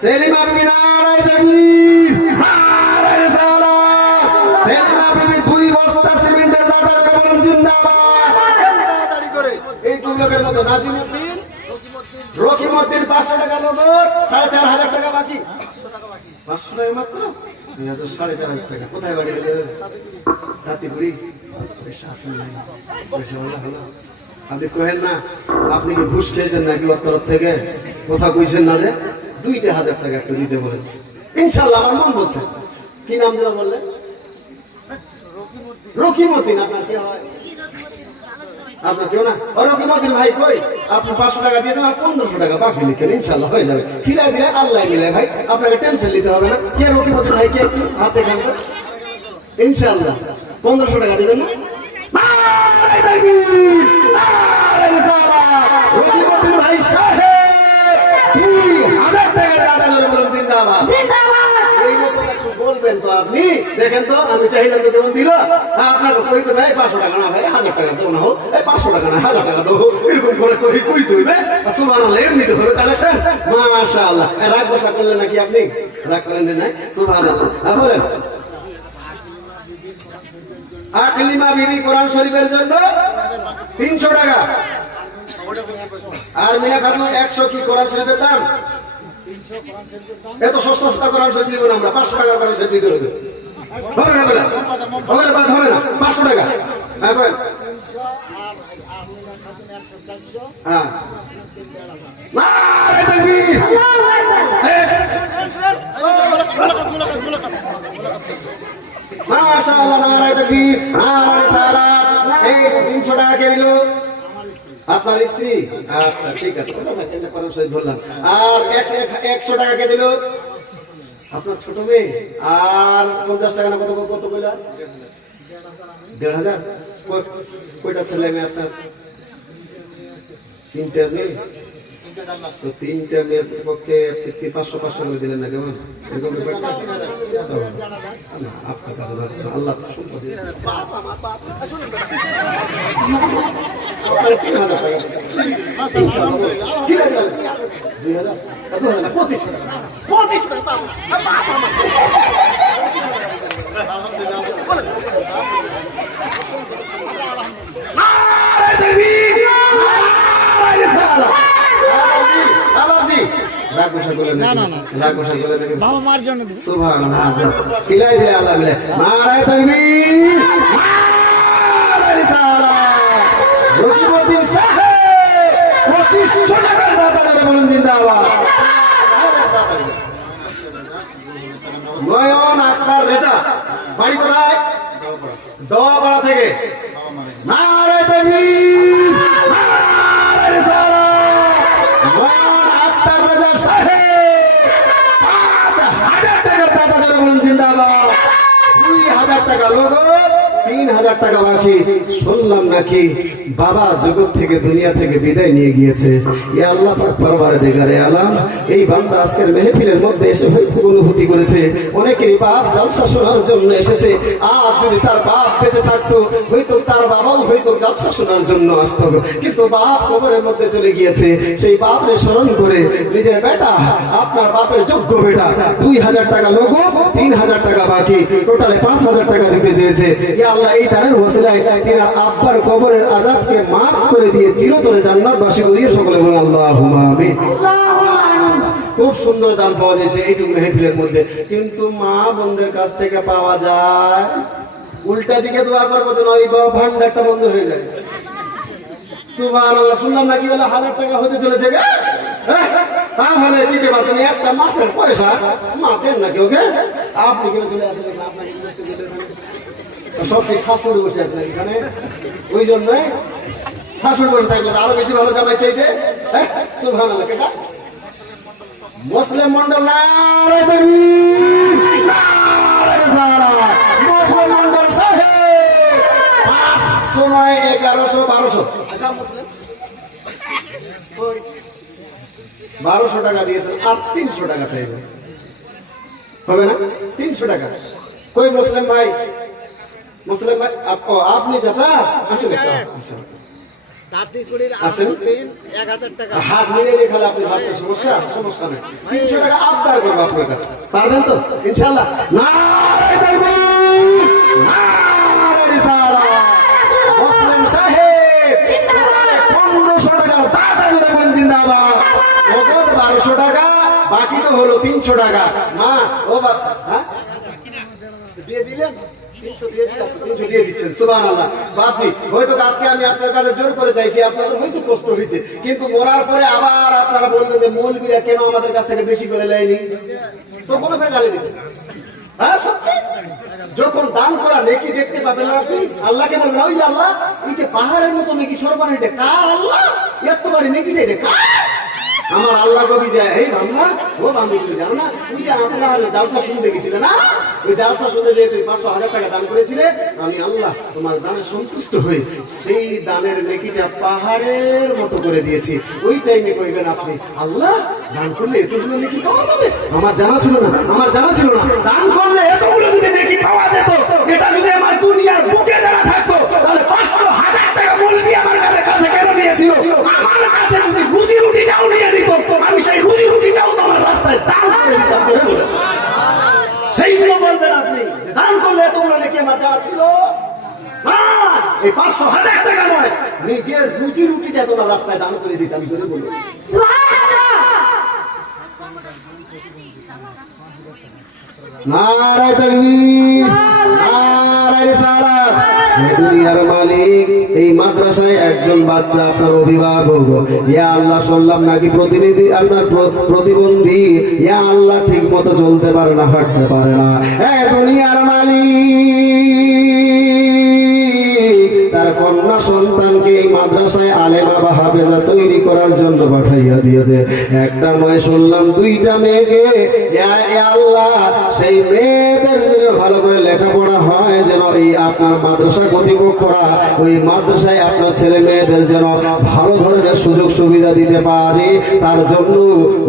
সেলিমা বিবি, নারে তাকবীর, নারে রিসালাত। সেলিমা বিবি 2 বস্তা সিমেন্টের দাদা বলেন জিন্দাবাদ। তাড়াতাড়ি করে এই লোকের মধ্যে নাজিমউদ্দিন, রকিমউদ্দিন 500 টাকা নগদ, 4500 টাকা বাকি। 500 টাকা মাত্র, 4500 টাকা। কোথায় বাড়ি গেলে? তাঁতিপুরি। আপনি কহেন না আপনি কি ঘুষ খেয়েছেন নাকি ওর তরফ থেকে? কথা কইছেন না যে 2,000 টাকা একটু দিতে বলেন। ইনশাল্লাহ আমার মন বলছে। কি নাম যেন বললেন? রকিমউদ্দিন আপনার কি হয়? আপনার কেউ না? ও রকিমউদ্দিন ভাই কই? আপনি 500 টাকা দিয়েছেন আর 1500 টাকা বাকি লিখেন, ইনশাআল্লাহ হয়ে যাবে। খিলাই দিলে আল্লাহ মিলায় ভাই, আপনাকে টেনশন নিতে হবে না। কে রকিমউদ্দিন ভাই কে? হাত দেখান তো। ইনশাআল্লাহ 1500 টাকা দিবেন না? নারে তাকবীর! নারে রিসালাত! রকিমউদ্দিন ভাই সাহেব 2000 টাকার দাদা ধরে বলেন জিন্দাবাদ। এই মতো একটু বলবেন তো আপনি। দেখেন তো আমি চাইলাম তো কেমন দিল। আপনাকে কই তো ভাই 500 টাকা না ভাই 1000 টাকা দাও না হোক, এই 500 টাকা না 1000 টাকা দাও, এরকম করে কই দিবে। সুবহানাল্লাহ, এমনি তো হবে কালেকশন। মাশাআল্লাহ। রাগ বসা করলেন নাকি আপনি? রাগ করেন না? সুবহানাল্লাহ। বলেন। আকলিমা বিবি কোরআন শরীফের জন্য 300 টাকা। আর মিনা খাতুন 100 কি কোরআন শরীফের দাম? এত সস্তা কোরআন শরীফ নিব না আমরা, 500 টাকার কোরআন শরীফ দিতে হবে। হবে না বলে? হবে না, হবে না, 500 টাকা। হ্যাঁ বল। হ্যাঁ। নারে তাকবীর! মাশাআল্লাহ, নারে তাকবীর, নারে রিসালাত। এই 300 টাকা কে দিল? আপনার স্ত্রী। আচ্ছা ঠিক আছে, কোরআন শরীফ বললাম। আর 100 টাকা কে দিল? আপনার ছোট মেয়ে। আর 50 টাকা না কত কইলা? 1500। কয়টা ছেলে মেয়ে আপনার? 3টা মেয়ে। তো 3টা মেয়ের পক্ষে 500 করে দিলেন না কেমন? এরকম না, আপনার কাছে আল্লাহ সম্পদ 3000 টাকা। 2000 25 নয়ন আক্তার রেজা, বাড়ি কোথায়? দোয়াপাড়া থেকে। নারে তাকবীর! নারে রিসালাত! নয়ন আক্তার রেজা সাহেব 5000 টাকার দাদা যারা বলেন জিন্দাবাদ। 2000 টাকা লোক, 3000 টাকা বাকি। শুনলাম নাকি বাবা জগৎ থেকে দুনিয়া থেকে বিদায় নিয়ে গিয়েছে। ইয়া আল্লাহ পাক পরওয়ারদিগারে আলাম, এই বান্দা আজকের মেহফিলের মধ্যে এসে হয়তো অনুভূতি করেছে অনেকেরই বাপ জলসা শোনার জন্য এসেছে। আর যদি তার বাপ বেঁচে থাকতো হয়তো তার বাবাও হয়তো জলসা শোনার জন্য আসতো, কিন্তু বাপ কবরের মধ্যে চলে গিয়েছে। সেই বাপরে স্মরণ করে নিজের বেটা, আপনার বাপের যোগ্য বেটা 2000 টাকা লোক, 3000 টাকা বাকি, টোটালে 5000 টাকা দিতে চেয়েছে। ইয়া আল্লাহ, এই দানের ওসিলায় তিনার আব্বার কবরের আযাবকে মাফ করে দিয়ে চিরতরে জান্নাতবাসী করিয়ে সকলে বলেন আল্লাহুম্মা আমিন। খুব সুন্দর দান পাওয়া যাচ্ছে এইটুকু মেহফিলের মধ্যে, কিন্তু মা বোনদের কাছ থেকে পাওয়া যায় উল্টা দিকে দোয়া করবো যেন ওই ভান্ডারটা বন্ধ হয়ে যায়। সুবহানাল্লাহ। শুনলাম নাকি বলে 1000 টাকা হতে চলেছে, তাহলে দিতে পারছেন একটা মাসের পয়সা মা দেন নাকি ওকে? আপনি কেন চলে আসেন? আপনাকে সব শাশুড়ি বসে আছেন এখানে, ওই জন্যই শাশুড়ি বসে থাকলে আরো বেশি ভালো জামাই চাইতে। সুবহানাল্লাহ। কেটা মুসলিম মন্ডল, নারে তাকবীর! নারে রিসালাত! মুসলিম মন্ডল সাহেব 500 নয় 1100 1200 1200 টাকা দিয়েছেন, আর 300 টাকা চাইবে। হবে না? 300 টাকা। কই মুসলিম ভাই? মুসলিম ভাই আপনি চাচা আসেন, হাত মিলিয়ে খালে আপনি বাচ্চা সমস্যা নেই। 300 টাকা আবদার করবো আপনার কাছে, পারবেন তো ইনশাল্লাহ? নারে তাকবীর! নারে রিসালাত! মুসলিম সাহেব 1500 টাকা দাদা যারা বলেন জিন্দাবাদ। নগদ 1200 টাকা, বাকি তো হলো 300 টাকা। মা ও বাবা, হ্যাঁ দিয়ে দিলেন? 300 দিয়ে দিচ্ছেন। সুবহানাল্লাহ। বাপজি হয়তো আজকে আমি আপনার কাছে জোর করে চাইছি, আপনাদের হয়তো কষ্ট হয়েছে, কিন্তু মরার পরে আবার আপনারা বলবেন যে মৌলবীরা কেন আমাদের কাছ থেকে বেশি করে নেয়নি, তো কোনো ফের গালি দিবেন। হ্যাঁ সত্যি যখন দান করা নেকি দেখতে পাবেন না আপনি, আল্লাহকে বলবেন ওই যে আল্লাহ এই যে পাহাড়ের মতো নেকি সরবার, এটা কার আল্লাহ? এত বড় নেকি এটা কার? আমার আল্লাহ কবি যায়, এই ভাবনা ও বান্ধবী তুমি জানো না, তুমি যে আপনার জালসা শুনতে গেছিলে না, ওই জালসা শুনতে যে তুমি 500,000 টাকা দান করেছিলে, আমি আল্লাহ তোমার দানে সন্তুষ্ট হয়ে সেই দানের নেকিটা পাহাড়ের মতো করে দিয়েছি। ওই টাইমে কইবেন আপনি আল্লাহ দান করলে এতগুলো নেকি পাওয়া যাবে? আমার জানা ছিল না, আমার জানা ছিল না। দান করলে এতগুলো যদি নেকি পাওয়া যেত, এটা যদি আমার দুনিয়ার বুকে জানা থাকতো, তাহলে 500,000 টাকা মৌলবি আমার কাছে কেন নিয়েছিল? আমার কাছে যদি রুজি রুটিটাও নিয়ে নিত, আমি সেই রুজি রুটিটাও তোমার রাস্তায় দান করে দিতাম। সেইগুলো বলবেন আপনি দান করলে এতগুলো নাকি আমার জানা ছিল না। এই 500,000 টাকা নয়, নিজের রুজি রুটিটা তোমার রাস্তায় দান করে দিতাম। করে বলবো নারায়ে তাকবীর, নারায়ে রিসালাত। দুনিয়ার মালিক এই মাদ্রাসায় একজন বাচ্চা আপনার অভিভাবক, ইয়া আল্লাহ শুনলাম নাকি প্রতিনিধি আপনার প্রতিবন্ধী, ইয়া আল্লাহ ঠিক মতো চলতে পারে না, হাঁটতে পারে না। দুনিয়ার মালিক তার কন্যা সন্তানকে এই মাদ্রাসায় আলেমা বা হাফেজা তৈরি করার জন্য পাঠাইয়া দিয়েছে। একটা নয় শুনলাম 2টা মেয়েকে, ইয়া আল্লাহ সেই মেয়েদের যেন ভালো করে লেখাপড়া হয়, যেন এই আপনার মাদ্রাসা কর্তৃপক্ষরা ওই মাদ্রাসায় আপনার ছেলে মেয়েদের যেন ভালো ধরনের সুযোগ সুবিধা দিতে পারে, তার জন্য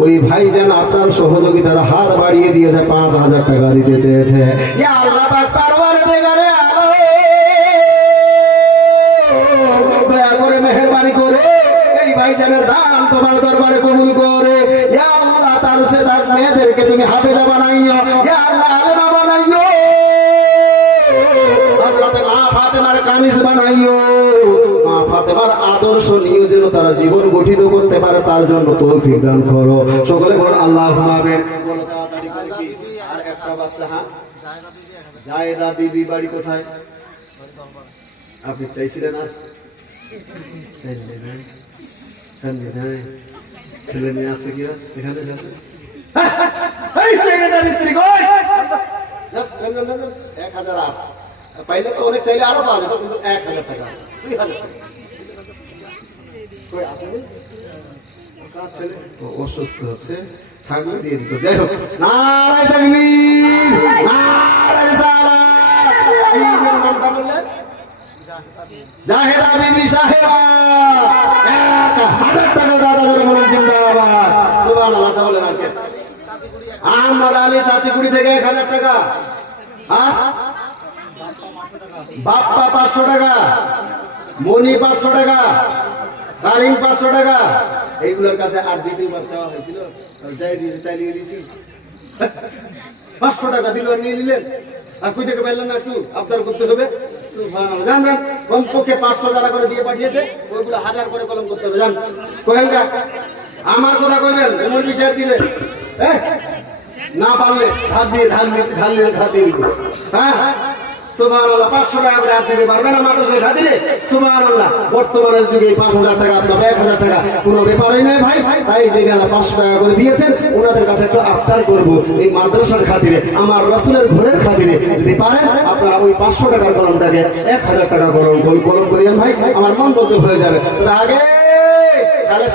ওই ভাইজান আপনার সহযোগিতার হাত বাড়িয়ে দিয়েছে, 5,000 টাকা দিতে চেয়েছে। ইয়া আল্লাহ পাক পরওয়ারদিগারে আলম দয়া করে মেহেরবানি করে এই ভাইজানের দান তোমার দরবারে কবুল করে। ইয়া আল্লাহ তার সে তার মেয়েদেরকে তুমি হাফেজা বানাইও, ইয়া আল্লাহ আলেমা বানাইও, হযরত মা ফাতেমার কানিজ বানাইও, মা ফাতেমার আদর্শ নিয়ে যেন তারা জীবন গঠিত করতে পারে, তার জন্য তৌফিক দান করো। সকলে বলুন আল্লাহুম্মা আমিন। বলো তাড়াতাড়ি করে কি? আর একটা বাচ্চা, হ্যাঁ জায়েদা বিবি বাড়ি কোথায়? আপনি চাইছিলেন আর ছেলে মেয়ে আছে কি এখানে? স্ত্রী কই? 1,008 পাইলে তো অনেক চাইলে আরো পাওয়া যেত, কিন্তু 1,000 টাকা 2,000 টাকা কই আসেনি? ছেলে অসুস্থ হচ্ছে, থাকলে দিয়ে দিত। যাই হোক, নারায়ে তাকবীর, নারায়ে রিসালাত। এই যে নামটা বললেন জাহেদা বিবি সাহেবা, 1,000 টাকা দাদা যারা বলেন জিন্দাবাদ, সুবহানাল্লাহ। বলেন আর কে? আহমদ আলী তাঁতিকুড়ি থেকে 1,000 টাকা, বাপ্পা 500 টাকা, মনি 500 টাকা, কারিম 500 টাকা। এইগুলোর কাছে আর দ্বিতীয়বার চাওয়া হয়েছিল, যাই দিয়েছি তাই নিয়ে নিয়েছি। 500 টাকা দিল আর নিয়ে নিলেন, আর কই থেকে পেলেন না? একটু আবদার করতে হবে। সুবহানাল্লাহ। জান জান কমপক্ষে 500 টাকা করে দিয়ে পাঠিয়েছে, ওইগুলো 1000 করে কলম করতে হবে। জান কহেন কা আমার কথা কইবেন, এমন বিষয় দিবে না পারলে ধার দিয়ে ধার দিয়ে দিব। হ্যাঁ সুবহানাল্লাহ। 500 টাকা করে আর দিতে পারবে না মাদ্রাসার খাতিরে? সুবহানাল্লাহ। বর্তমানের যুগে 5,000 টাকা আপনার 1,000 টাকা কোনো ব্যাপারই নয় ভাই। তাই যে 500 টাকা করে দিয়েছেন, ওনাদের কাছে একটু আবদার করব, এই মাদ্রাসার খাতিরে, আমার রাসূলের ঘরের খাতিরে যদি পারেন আপনারা ওই 500 টাকার কলমটাকে 1,000 টাকা কলম করিয়েন ভাই, আমার মন বন্ধ হয়ে যাবে। তবে আগে তাহলে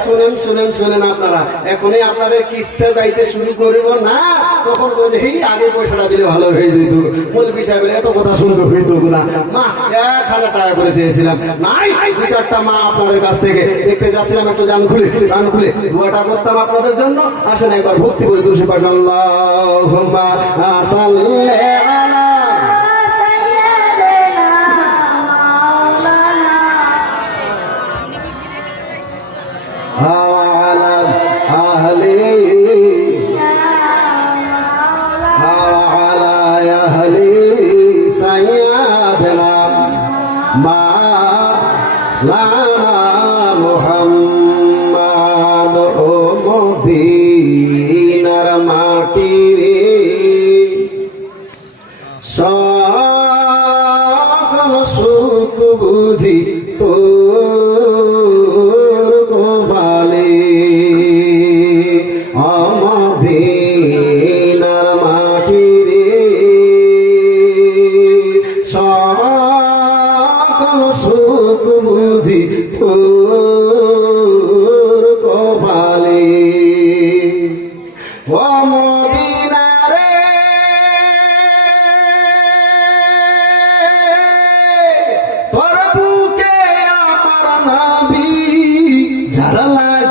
শুনেন আপনারা, এখনই আপনাদের কিস্তি গাইতে শুরু করব না, তখন কই যে আগে পয়সাটা দিলে ভালো হয়ে যেত। মৌলভী সাহেবের এত কথা শুনতে হইতো না। মা 1,000 টাকা করে চেয়েছিলাম, নাই 2-4টা মা আপনাদের কাছ থেকে দেখতে যাচ্ছিলাম, একটু প্রাণ খুলে দোয়াটা করতাম আপনাদের জন্য। আসেন একবার ভক্তি করে দুরূদ পড়েন, আল্লাহুম্মা সাল্লি আলা মুহাম্মদ ও মদিনার মাটি রে,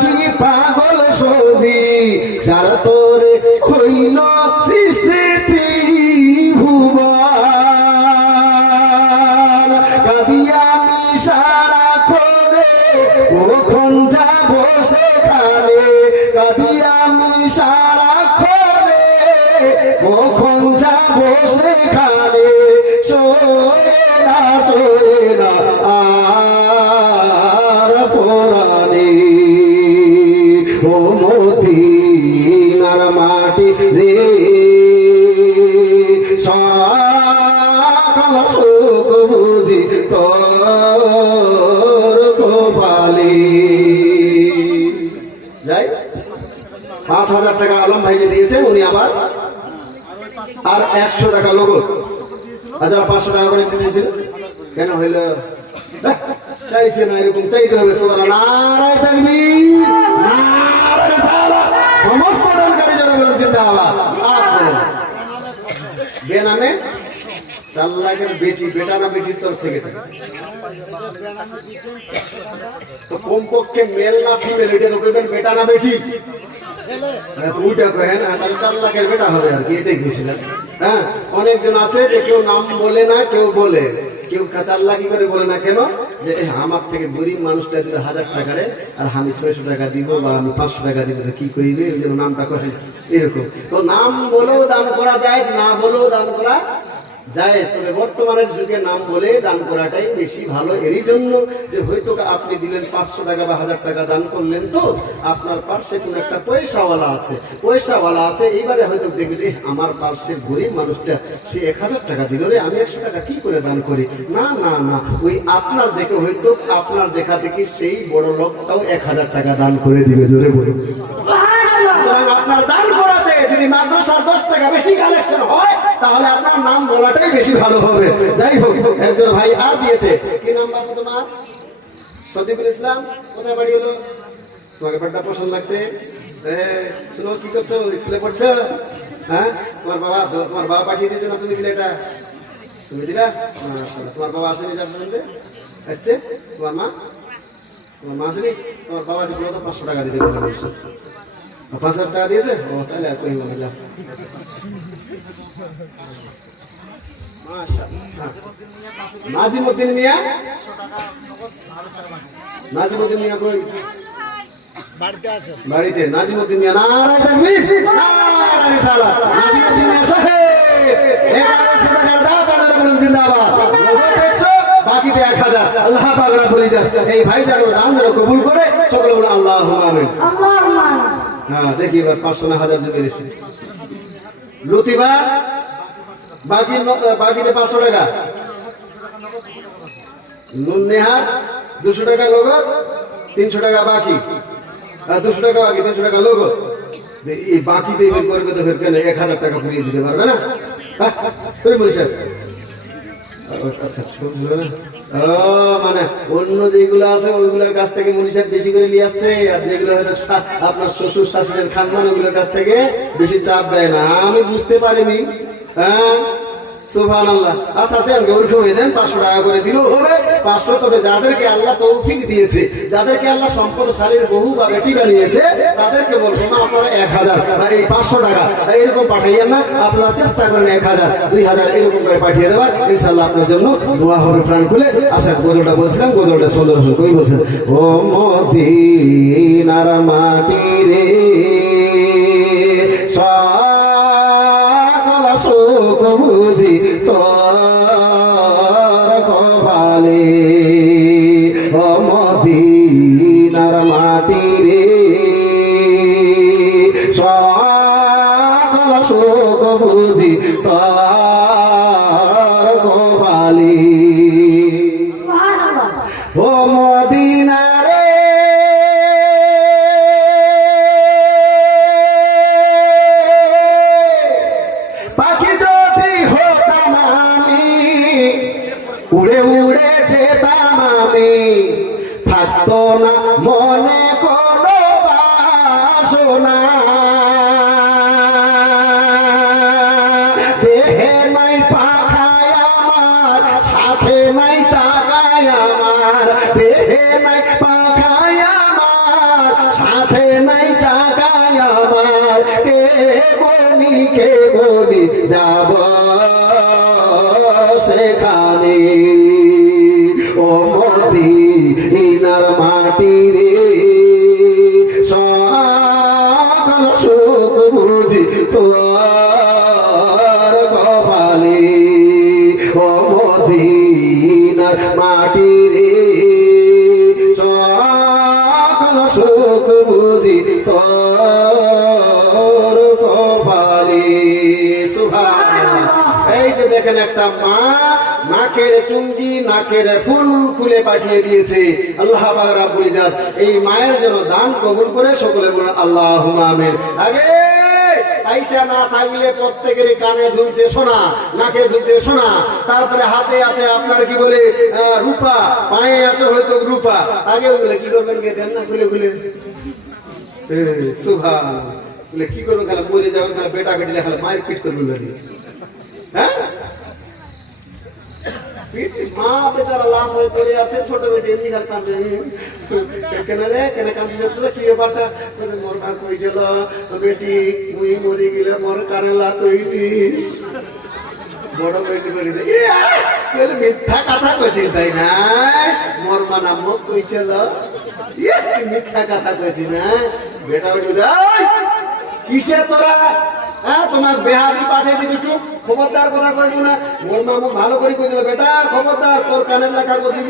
নাকি পাগল ছবি যারা তোর হইল সৃষ্টি ভুবন কাঁদিয়া আমি সারাক্ষণে কখন যাব সেখানে কাঁদিয়া আমি সারাক্ষণে কখন যাব সেখানে সোয়ে না আর পরাণে ও মদিনার মাটি রে সকল সুখ বুঝি তোর কপালে যাই 5,000 টাকা আলম ভাই যে দিয়েছেন উনি আবার আর 100 টাকা লোগো 1,500 টাকা করে দিয়েছেন কেন হইল চাইছে না এরকম চাইতে হবে নারায় তাকবীর নারায় রিসালাত সমস্ত দানকারী যারা বলেন জিন্দাবাদ বেনামে 4 লাখের বেটি বেটা না বেটির তরফ থেকে তো কমপক্ষে মেল না ফিমেল এটা তো কইবেন বেটা না বেটি তো উল্টা কহেন তাহলে 4 লাখের বেটা হবে আর কি এটাই বুঝছিলাম হ্যাঁ অনেকজন আছে যে কেউ নাম বলে না কেউ বলে কেউ 4 লাখ করে বলে না কেন যে আমার থেকে গরিব মানুষটা দিল 1000 টাকারে আর আমি 600 টাকা দিব বা আমি 500 টাকা দিব তো কি কইবে ওই জন্য নামটা করেন এরকম তো নাম বলেও দান করা যায় না বলেও দান করা যায় তবে বর্তমানের যুগে নাম বলে দান করাটাই বেশি ভালো এরই জন্য যে হয়তো আপনি দিলেন 500 টাকা বা 1000 টাকা দান করলেন তো আপনার পার্শ্বে কোন একটা পয়সাওয়ালা আছে এইবারে হয়তো দেখবে যে আমার পার্শ্বের গরিব মানুষটা সে 1000 টাকা দিল রে আমি 100 টাকা কি করে দান করি না না না ওই আপনার দেখে হয়তো আপনার দেখা দেখি সেই বড় লোকটাও 1000 টাকা দান করে দিবে জোরে বলে আপনার দান করাতে যদি মাদ্রাসার 10 টাকা বেশি কালেকশন হয় তাহলে আপনার নাম বলাটাই বেশি ভালো হবে যাই হোক একজন ভাই আর দিয়েছে কি নাম বাবা তোমার সদিকুল ইসলাম কোথায় বাড়ি হলো তোমাকে বড়টা পছন্দ লাগছে শুনো কি করছো স্কুলে পড়ছো হ্যাঁ তোমার বাবা পাঠিয়ে দিয়েছে না তুমি দিলে এটা তুমি দিলা তোমার বাবা আসেনি যার সঙ্গে আসছে তোমার মা আসেনি তোমার বাবাকে বলো তো 500 টাকা দিতে বলে বলছো 5,000 টাকা দিয়েছে ও তাহলে আর কই বলে যা নাজিমউদ্দিন মিয়া কই বাড়িতে নাজিমউদ্দিন মিয়া নারায় তাকবীর নারায় রিসালাত নাজিমউদ্দিন মিয়া সাহেব 1100 টাকার দাওয়াত আল্লাহ বলেন জিন্দাবাদ বাকিতে 1000 আল্লাহ পাক রব্বুল ইজ্জত এই ভাইজানের দান কবুল করে সকলে বলে আল্লাহুম্মা আমিন আল্লাহুম্মা হ্যাঁ দেখি এবার 500 না 1000 জমি এসে লতিবা বাকিতে 500 টাকা নুন নেহার 200 টাকা নগদ 300 টাকা বাকি আর 200 টাকা বাকি 300 টাকা নগদ এই বাকিতে বের করবে তো ফের কেন 1000 টাকা পুরিয়ে দিতে পারবে না ওই মনীষা আচ্ছা বুঝলো না মানে অন্য যেগুলো আছে ওইগুলোর কাছ থেকে মনীষা বেশি করে নিয়ে আসছে আর যেগুলো হয়তো আপনার শ্বশুর শাশুড়ির খানদান ওইগুলোর কাছ থেকে বেশি চাপ দেয় না আমি বুঝতে পারিনি হ্যাঁ সুবহানাল্লাহ আচ্ছা দেন গৌরব দেন 500 টাকা করে দিলেও হবে 500 তবে যাদেরকে আল্লাহ তৌফিক দিয়েছে যাদেরকে আল্লাহ সম্পদশালীর বহু বা বেটি বানিয়েছে তাদেরকে বলবো না আপনারা 1000 বা এই 500 টাকা এরকম পাঠাইয়েন না আপনারা চেষ্টা করেন 1000 2000 এরকম করে পাঠিয়ে দেবার ইনশাআল্লাহ আপনার জন্য দোয়া হবে প্রাণ খুলে আশা গজলটা বলছিলাম গজলটা সুন্দর কই বলছেন ও মদিনার মাটি রে সুখ বুঝি তোর কপালে ও মদিনার মাটি রে সকল সুখ বুঝি তোর কপালে ও মদিনা রে হাতে নাই টাকায় আমার কে বনি যাব সেখানে ও মদিনার মাটি রে সকল সুখ বুঝি তোর কপালে ও মদিনার মাটি রে সকল সুখ বুঝি তোর কপালে। সুবহানাল্লাহ। এই যে দেখেন একটা মা নাকের চুঙ্গি নাকের ফুল খুলে পাঠিয়ে দিয়েছে। আল্লাহ পাক রব্বুল ইজ্জত এই মায়ের জন্য দান কবুল করে সকলে বলেন আল্লাহুম্মা আমিন। আগে পয়সা না থাকলে প্রত্যেকেরই কানে ঝুলছে সোনা, নাকে ঝুলছে সোনা, তারপরে হাতে আছে আপনার কি বলে রূপা, পায়ে আছে হয়তো রূপা। আগে ওগুলো কি করবেন কে দেন না খুলে খুলে সুবহানাল্লাহ। কি করবে খালা মরে যাবে, খালা বেটা বেটিলে খালা মায়ের পিট করবে ওগুলো। হ্যাঁ মা বেচারা লাশ হয়ে পড়ে আছে, ছোট বেটি এমনি খালি কাঁদছে। কেন রে কেন কাঁদছিস? কি ব্যাপারটা? মোর মা কইছিল বেটি মুই মরি গেলে মোর কারেলা তৈরি বড় বেটি বলেছে মিথ্যা কথা কইছি তাই না? মোর মা নাম কইছিল মিথ্যা কথা কইছি না? বেটা বেটি কিসে তোরা তোমার বেহাদি পাঠিয়ে দিচ্ছি, চুপ খবরদার কথা কইবো না। মোর মা আমাকে ভালো করে কইছিল বেটা খবরদার তোর কানের লেখা দিব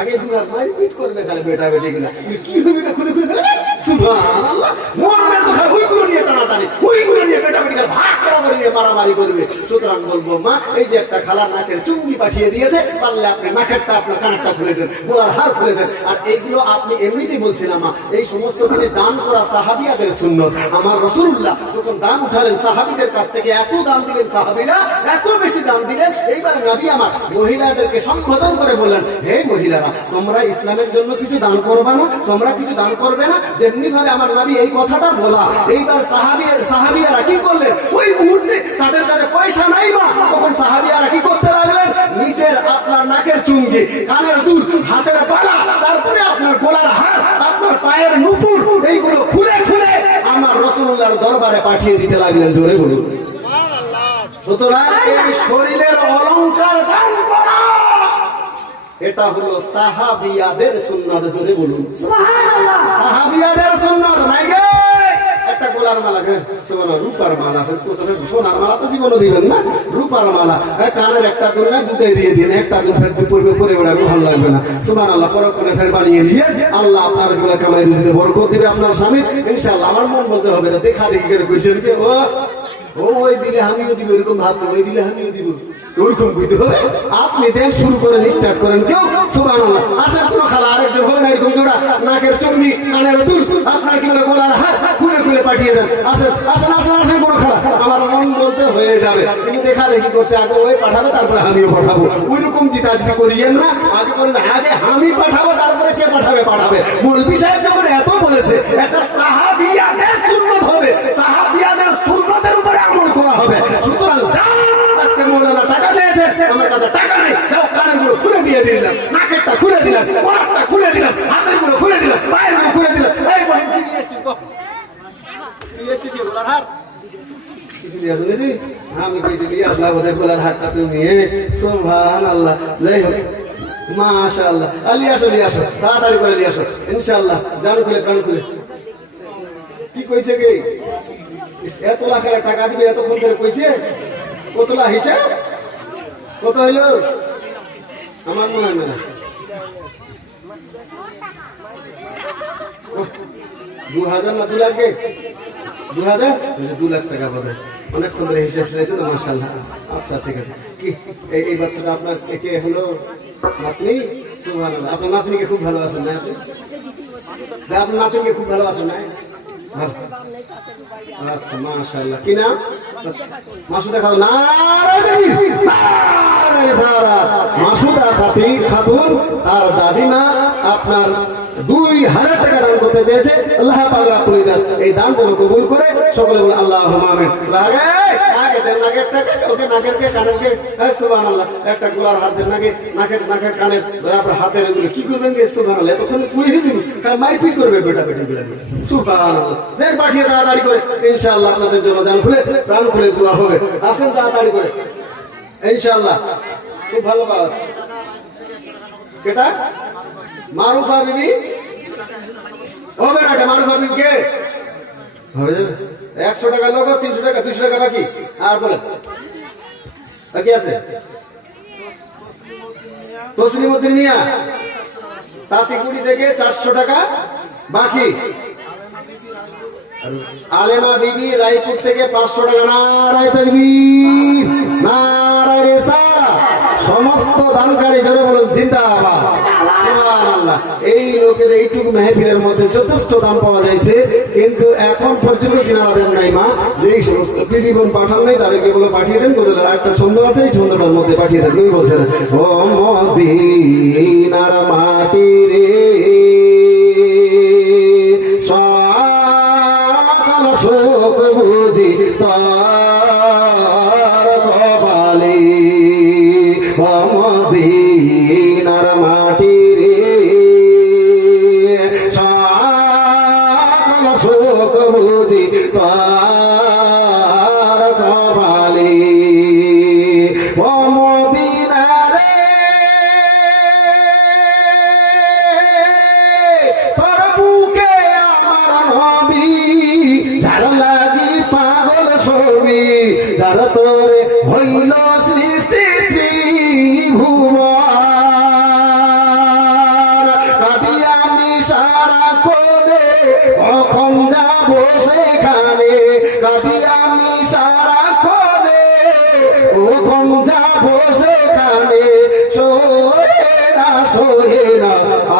আগে দুবার মারি পিট করবে খালি বেটা বেটি গুলা কি হবে খুলে খুলে ফেলে। সুবহানাল্লাহ। মোর মে তো খালি ওইগুলো নিয়ে টানাটানি, ওইগুলো নিয়ে বেটা বেটি খালি ভাগ করা করে নিয়ে মারামারি করবে। সুতরাং বলবো মা এই যে একটা খালার নাকের চুঙ্গি পাঠিয়ে দিয়েছে, পারলে আপনি নাকেরটা আপনার কানেরটা খুলে দেন, গলার হার খুলে দেন। আর এইগুলো আপনি এমনিতেই বলছেন মা এই সমস্ত জিনিস দান করা সাহাবিয়াদের সুন্নত। আমার রাসূলুল্লাহ যখন দান উঠালেন সাহাবীদের কাছ থেকে এত দান দিলেন, সাহাবীরা এত বেশি দান দিলেন। এইবারে নবী আমার মহিলাদেরকে সম্বোধন করে বললেন হে মহিলারা তোমরা ইসলামের জন্য কিছু দান করবে না, তোমরা কিছু দান করবে না। যেমনি ভাবে আমার নবী এই কথাটা বলা, এইবার সাহাবিয়ারা কি করলেন? ওই মুহূর্তে তাদের কাছে পয়সা নাই মা, তখন সাহাবিয়ারা কি করতে লাগলেন? নিজের আপনার নাকের চুঙ্গি, কানের দুল, হাতের বালা, তারপরে আপনার গলার হার, আপনার পায়ের নুপুর, এইগুলো খুলে খুলে আমার রাসূলুল্লাহর দরবারে পাঠিয়ে দিতে লাগলেন। জোরে বলুন সুবহানাল্লাহ। সুতরাং এই শরীরের অলংকার দান করা এটা হলো সাহাবিয়াদের সুন্নাত। জোরে বলুন সুবহানাল্লাহ। সাহাবিয়াদের সুন্নাত নাই গে একটা গোলার মালা কেন সুবহানাল্লাহ, রূপার মালা, সোনার মালা তো জীবনও দিবেন না, রূপার মালা কানের একটা দুল না দুটাই দিয়ে দিন, একটা দুল ফের পূর্বে পরে বেড়াবে ভালো লাগবে না। সুবহানাল্লাহ। পরক্ষণে ফের বানিয়ে নিয়ে আল্লাহ আপনার গুলা কামাই রুজিতে বরকত দিবে আপনার স্বামীর ইনশাআল্লাহ। আমার মন বলতে হবে না দেখা দেখি করে কইছেন কি ও ওই দিলে আমিও দিব এরকম ভাবছে, ওই দিলে আমিও দিব ওরকম বুঝতে হবে। আপনি দেন শুরু করেন, স্টার্ট করেন কেউ। সুবহানাল্লাহ। আসার কোনো খালা আরেকজন হবে না এরকম জোড়া নাকের চুঙ্গি কানের দুল আপনার কি বলে গলার হাত খুলে খুলে পাঠিয়ে দেন। আসেন আসেন আসেন আসেন কোনো খালা। আমার মন বলছে হয়ে যাবে, কিন্তু দেখা দেখি করছে আগে ওই পাঠাবে তারপরে আমিও পাঠাবো। ওই রকম জিতাজিতি করিয়েন না, আগে করে আগে আমি পাঠাবো তারপরে কে পাঠাবে পাঠাবে। মৌলভী সাহেব যখন এত বলেছে একটা সাহাবিয়াদের সুন্নত হবে, সাহাবিয়াদের সুন্নতের উপরে আমল করা হবে। সুতরাং আজকে মৌলানা টাকা চেয়েছে, আমার কাছে টাকা নেই, যাও কানের গুলো খুলে দিয়ে দিলাম, নাকেরটা খুলে দিলাম, গলারটা খুলে দিলাম, হাতের গুলো খুলে দিলাম, পায়ের গুলো খুলে দিলাম। এই বহিন কি নিয়ে এসেছিস গো? নিয়ে এসেছিস কি গলার হার? কিছু নিয়ে আসো দিদি? আমি কিছু নিয়ে আসলাম, ওদের গলার হারটা তুমি। সুবহানাল্লাহ। যাই হোক মাশাআল্লাহ। নিয়ে আসো নিয়ে আসো, তাড়াতাড়ি করে নিয়ে আসো ইনশাআল্লাহ। জান খুলে প্রাণ খুলে। কি কইছে কে? এত লাখের টাকা দিবে এতক্ষণ ধরে কইছে? কতলা হিসাব কত হইল? আমার মনে হয় না 2000 না 2 লাখ? 2000 2 লাখ টাকা বোধ অনেকক্ষণ ধরে হিসাব চাইছে তো মাশাআল্লাহ। আচ্ছা ঠিক আছে। কি এই বাচ্চাটা আপনার কে হলো? নাতনি? সুবহানাল্লাহ। আপনার নাতনিকে খুব ভালোবাসেন না আপনি? যে আপনার নাতনিকে খুব ভালোবাসেন না? আচ্ছা মাশাআল্লাহ। কি নাম? মাসুদা খাতুন। মাসুদা খাতুন তার দাদিমা আপনার 2000 টাকা দান করতে চেয়েছে। আল্লাহ পাক রাব্বুল ইজ্জত এই দান যেন কবুল করে। সকলে বলে আল্লাহুম্মা আমিন। ভাগে আগে দেন নাকের টাকা, ওকে নাকের কে কানের কে, হ্যাঁ সুবহানাল্লাহ। একটা গুলার হাত দেন নাকে, নাকের কানের, তারপর হাতের এগুলো কি করবেন কে? সুবহানাল্লাহ। এতক্ষণ কুইহি দিন কারণ মারপিট করবে বেটা বেটি গুলো। সুবহানাল্লাহ। দেন পাঠিয়ে তাড়াতাড়ি করে, ইনশাআল্লাহ আপনাদের জন্য জান খুলে প্রাণ খুলে দোয়া হবে। আসেন তাড়াতাড়ি করে ইনশাআল্লাহ। খুব ভালো কাজ। কেটা মারুফা বিবি, ও বেটা মারুফা বিবি কে হবে যাবে? 100 টাকা নগদ, 300 টাকা, 200 টাকা বাকি। আর বলেন বাকি আছে? তসলিমউদ্দিন মিয়া তাঁতিকুড়ি থেকে 400 টাকা বাকি। আলেমা বিবি রায়পুর থেকে 500 টাকা। নারায়ে তাকবীর, নারায়ে রিসালাত। সমস্ত দানকারী জোরে বলুন জিন্দাবাদ, সুবহানাল্লাহ। এই লোকের এইটুকু মেহফিলের মধ্যে যথেষ্ট দাম পাওয়া যাচ্ছে, কিন্তু এখন পর্যন্ত চিনারা দেন নাই মা। যেই সমস্ত দিদি বোন পাঠান নাই তাদেরকে বলে পাঠিয়ে দেন। গোজলের একটা ছন্দ আছে, এই ছন্দটার মধ্যে পাঠিয়ে দেন। কবি বলছেন, ও মদিনার মাটি রে সকল সুখ বুঝি তার কপালে, ও মদিনার মাটি রে সকল সুখ বুঝি তার কপালে, ও মদিনা রে তোর বুকে আমার নবী, যার লাগি পাগল ছবি, যার তোরে হইল সৃষ্টি ত্রিভুবন। কাঁদি আমি সারা কোণে, কখন যাব সেখানে, কাঁদি আমি সারা কোণে, কখন যাব সেখানে, সোহে না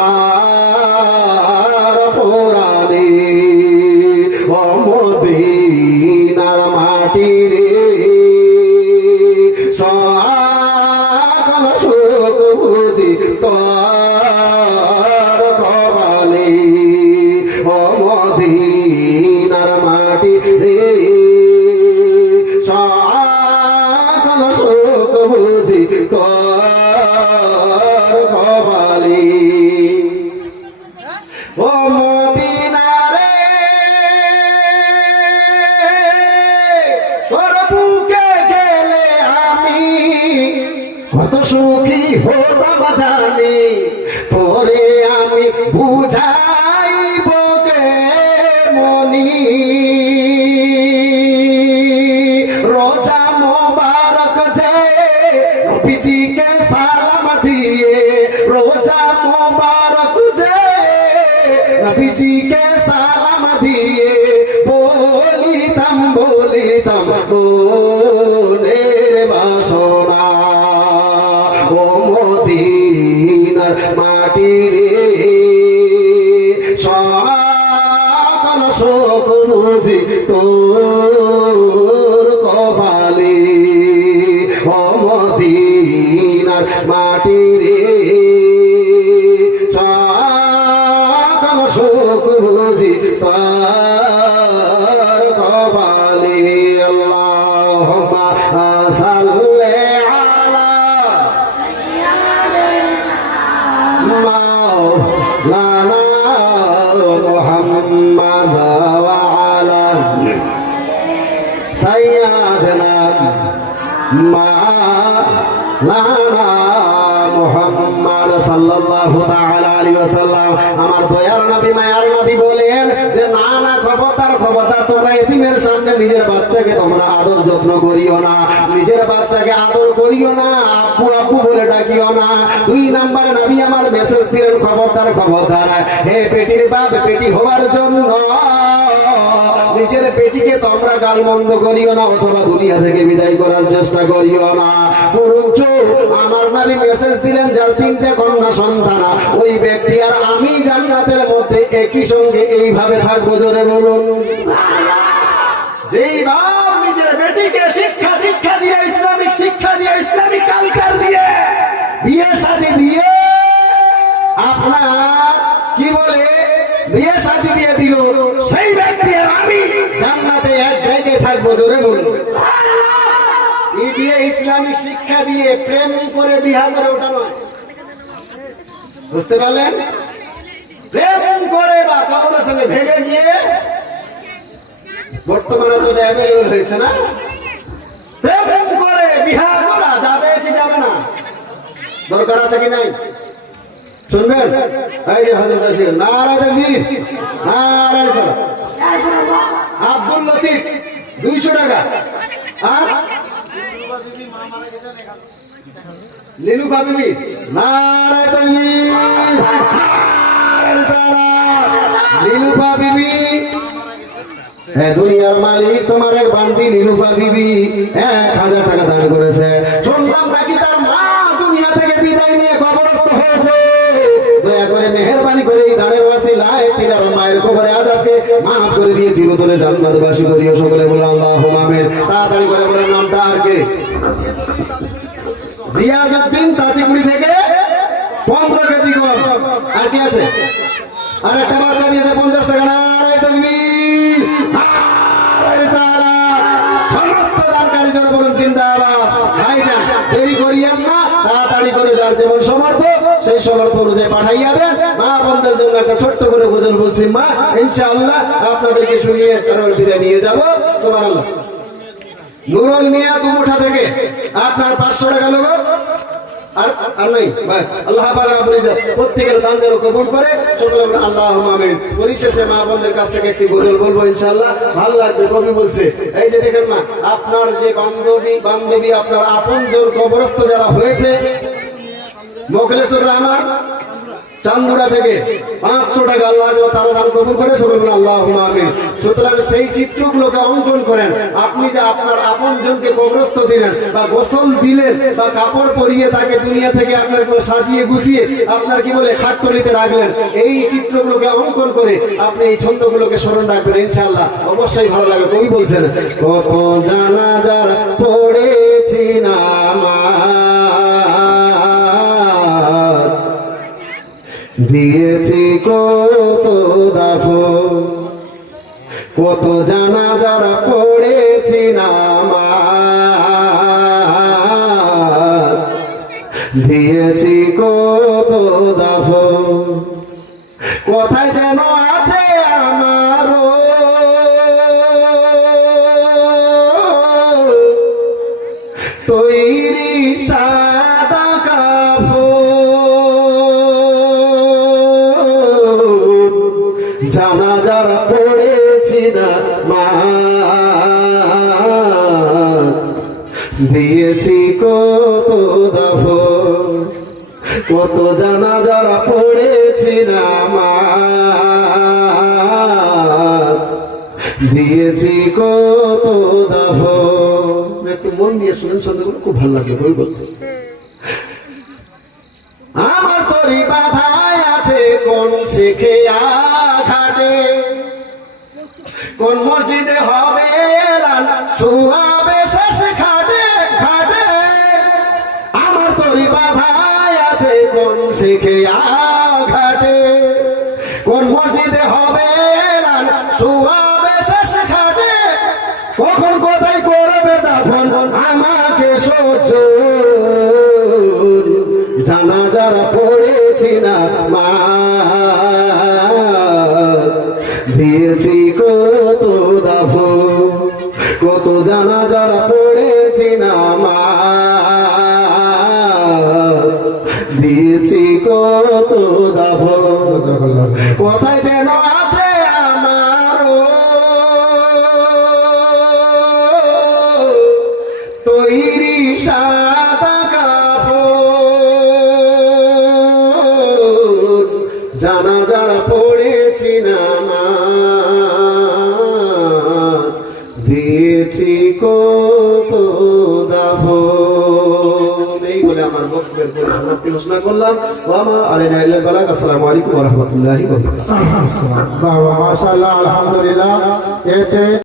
আর পুরানে, ও মদিনার মাটি রে সকল সুখ বুঝি তোর কপালে, ও মদিনার মাটি রে সকল সুখ বুঝি তোর কপালে, ও মদিনা রে তোর বুকে গেলে আমি কত সুখী হতাম জানি, তোরে আমি বুঝাইব কে মনি, রোজা মোবারক যে নবীজিকে সালাম দিয়ে, রোজা মোবারক যে নবীজিকে সালাম দিয়ে, বলিতাম মনের বাসনা, ও মদিনার মাটি রে সকল শোক বুঝি তোর কপালে, ও মদিনার মাটি রে সকল শোক বুঝি তোর কপালে। আল্লাহুম্মা সাল্লি আলা মাওলানা মুহাম্মাদ ওয়া আলা সাইয়্যিদিনা মাওলানা মুহাম্মদ সাল্লাল্লাহু তাআলা আলাইহি ওয়াসাল্লাম। আমার দয়ার নবী মায়ার নবী বলেন যে না না খবরদার খবরদার, তোমরা এতিমের সামনে নিজের বাচ্চাকে তোমরা আদর যত্ন করিও না, নিজের বাচ্চাকে আদর করিও না, আব্বু আব্বু বলে ডাকিও না। 2 নম্বরে নবী আমার মেসেজ দিলেন, খবরদার খবরদার, হে পেটির বাপ, পেটি হওয়ার জন্য নিজের পেটিকে তোমরা গালমন্দ করিও না, অথবা দুনিয়া থেকে বিদায় করার চেষ্টা করিও না। বরঞ্চ আমার নবী মেসেজ দিলেন, যার 3টে কন্যা সন্তান, ওই ব্যক্তি আর আমি জান্নাতের মধ্যে একই সঙ্গে এইভাবে থাকবো। জোরে বলুন। যেই বাপ নিজের বেটিকে শিক্ষা দীক্ষা দিয়ে, ইসলামিক শিক্ষা দিয়ে, ইসলামিক কালচার দিয়ে, বিয়ে শাদী দিয়ে আপনার কি বলে বিয়ে শাদী দিয়ে দিল, সেই ব্যক্তি আর আমি জান্নাতে এক জায়গায় থাকবো। জোরে বলুন। এই দিয়ে ইসলামিক শিক্ষা দিয়ে প্রেম করে বিয়ে করে ওটা নয়, বুঝতে পারলেন? প্রেম করে বা কাপড়ের সঙ্গে ভেঙে গিয়ে, বর্তমানে তো অ্যাভেলেবল হয়েছে না, প্রেম করে বিয়ে করা যাবে কি যাবে না, দরকার আছে কি নাই? শুনবেন? এই যে হযরত আশিক নারায়ে তাকবীর, নারায়ে সালাত। আব্দুল লতিফ 200 টাকা। আর লিলুফা বিবি নারায়ে তাকবীর, নারায়ে সালাত। লিলুফা বিবি, হ্যাঁ, দুনিয়ার মালিক তোমার এক বান্দি লিলুফা বিবি 1000 টাকা দান করেছে। শুনলাম নাকি তার মা দুনিয়া থেকে বিদায় নিয়ে কবরস্থ হয়েছে। দয়া করে মেহেরবানি করে এই দানের ওয়াসিলায় তিনার মায়ের কবরে আযাবকে মাফ করে দিয়ে চিরতরে জান্নাতবাসী করিও। সকলে বলে আল্লাহুম্মা আমিন। তাড়াতাড়ি করে বলেন নামটা। আর কে? রিয়াজউদ্দিন তাঁতিপুরি থেকে 15 কেজি গম। আর কি আছে? আর একটা বাচ্চা দিয়েছে 50 টাকা। নারায়ে তাকবীর, নারায়ে সালাত। সমস্ত দানকারী জন্য বলুন জিন্দাবাদ। ভাইজান দেরি করিয়েন না, তাড়াতাড়ি করে যার যেমন সমর্থ সেই সমর্থ অনুযায়ী পাঠাইয়া দেন। মা বোনদের জন্য একটা ছোট্ট করে গজল বলছি, মা ইনশাআল্লাহ আপনাদেরকে শুনিয়ে তারপর বিদায় নিয়ে যাব। সুবহানাল্লাহ। নুরুল মিয়া দুমুঠা থেকে আপনার 500 টাকা নগদ। আর নাই, বাস। আল্লাহ পাক রব্বুল ইজ্জত প্রত্যেকের দান যেন কবুল করে। সকলে বলেন আল্লাহুম্মা আমিন। পরিশেষে মা বোনদের কাছ থেকে একটি গজল বলবো ইনশাআল্লাহ, ভালো লাগবে। কবি বলছে, এই যে দেখেন মা, আপনার যে বান্ধবী আপনার আপনজন কবরস্থ যারা হয়েছে, মোখলেসুর রহমান চান্দুরা থেকে 500 টাকা, আল্লাহ যেন তারা দান কবুল করে। সকলে বলেন আল্লাহুম্মা আমিন। সুতরাং সেই চিত্রগুলোকে অঙ্কন করেন। আপনি যে আপনার আপনজনকে কবরস্থ দিলেন বা গোসল দিলেন বা কাপড় পরিয়ে তাকে দুনিয়া থেকে আপনার সাজিয়ে গুছিয়ে আপনার কি বলে খাটতলিতে রাখলেন, এই চিত্রগুলোকে অঙ্কন করে আপনি এই ছন্দগুলোকে স্মরণ রাখবেন ইনশাআল্লাহ, অবশ্যই ভালো লাগে। কবি বলছেন, কত জানাজার পড়েছি নামাজ, দিয়েছি কত দাফন, কত জানাজার পড়েছি নামাজ, দিয়েছি কত দাফন। কোথায় যেন আছে আমারও তৈরি সাদা কাফন, জানাজার পড়েছি নামাজ, দিয়েছি কত দাফন, কত জানাজার পড়েছি নামাজ, দিয়েছি কত দাফন। একটু মন দিয়ে শুনেন, শব্দগুলো খুব ভালো লাগবে। বই বলছে, আমার তরি বাধায় আছে কোন শেখে ঘাটে, কোন মসজিদে হবে এলান শুয়াবে শেষ ঘাটে ঘাটে। আমার তরি বাধায় আছে কোন শেখে ঘাটে, কোন মসজিদে হবে এলান শুয়াবে শেষ ঘাটে। কখন কোথায় করবে দাফন আমাকে সহ্য, জানাজার পড়েছি নামাজ, দিয়েছি কত দাফন, কত জানাজার পড়েছি নামাজ, দিয়েছি কত দাফন। কোথায় যেন আছে আমারও তৈরি সাদা কাফন, জানাজার পড়েছি নামাজ, দিয়েছি কত দাফন। এই বলে আমার বক্তব্যের পরিসমাপ্তি ঘোষণা করলাম। ওয়া মা আলাইনা ইল্লাল বালাগ। আসসালামু আলাইকুম ওয়া রাহমাতুল্লাহি ওয়া বারাকাতুহু। মাশাআল্লাহ, আলহামদুলিল্লাহ। এতে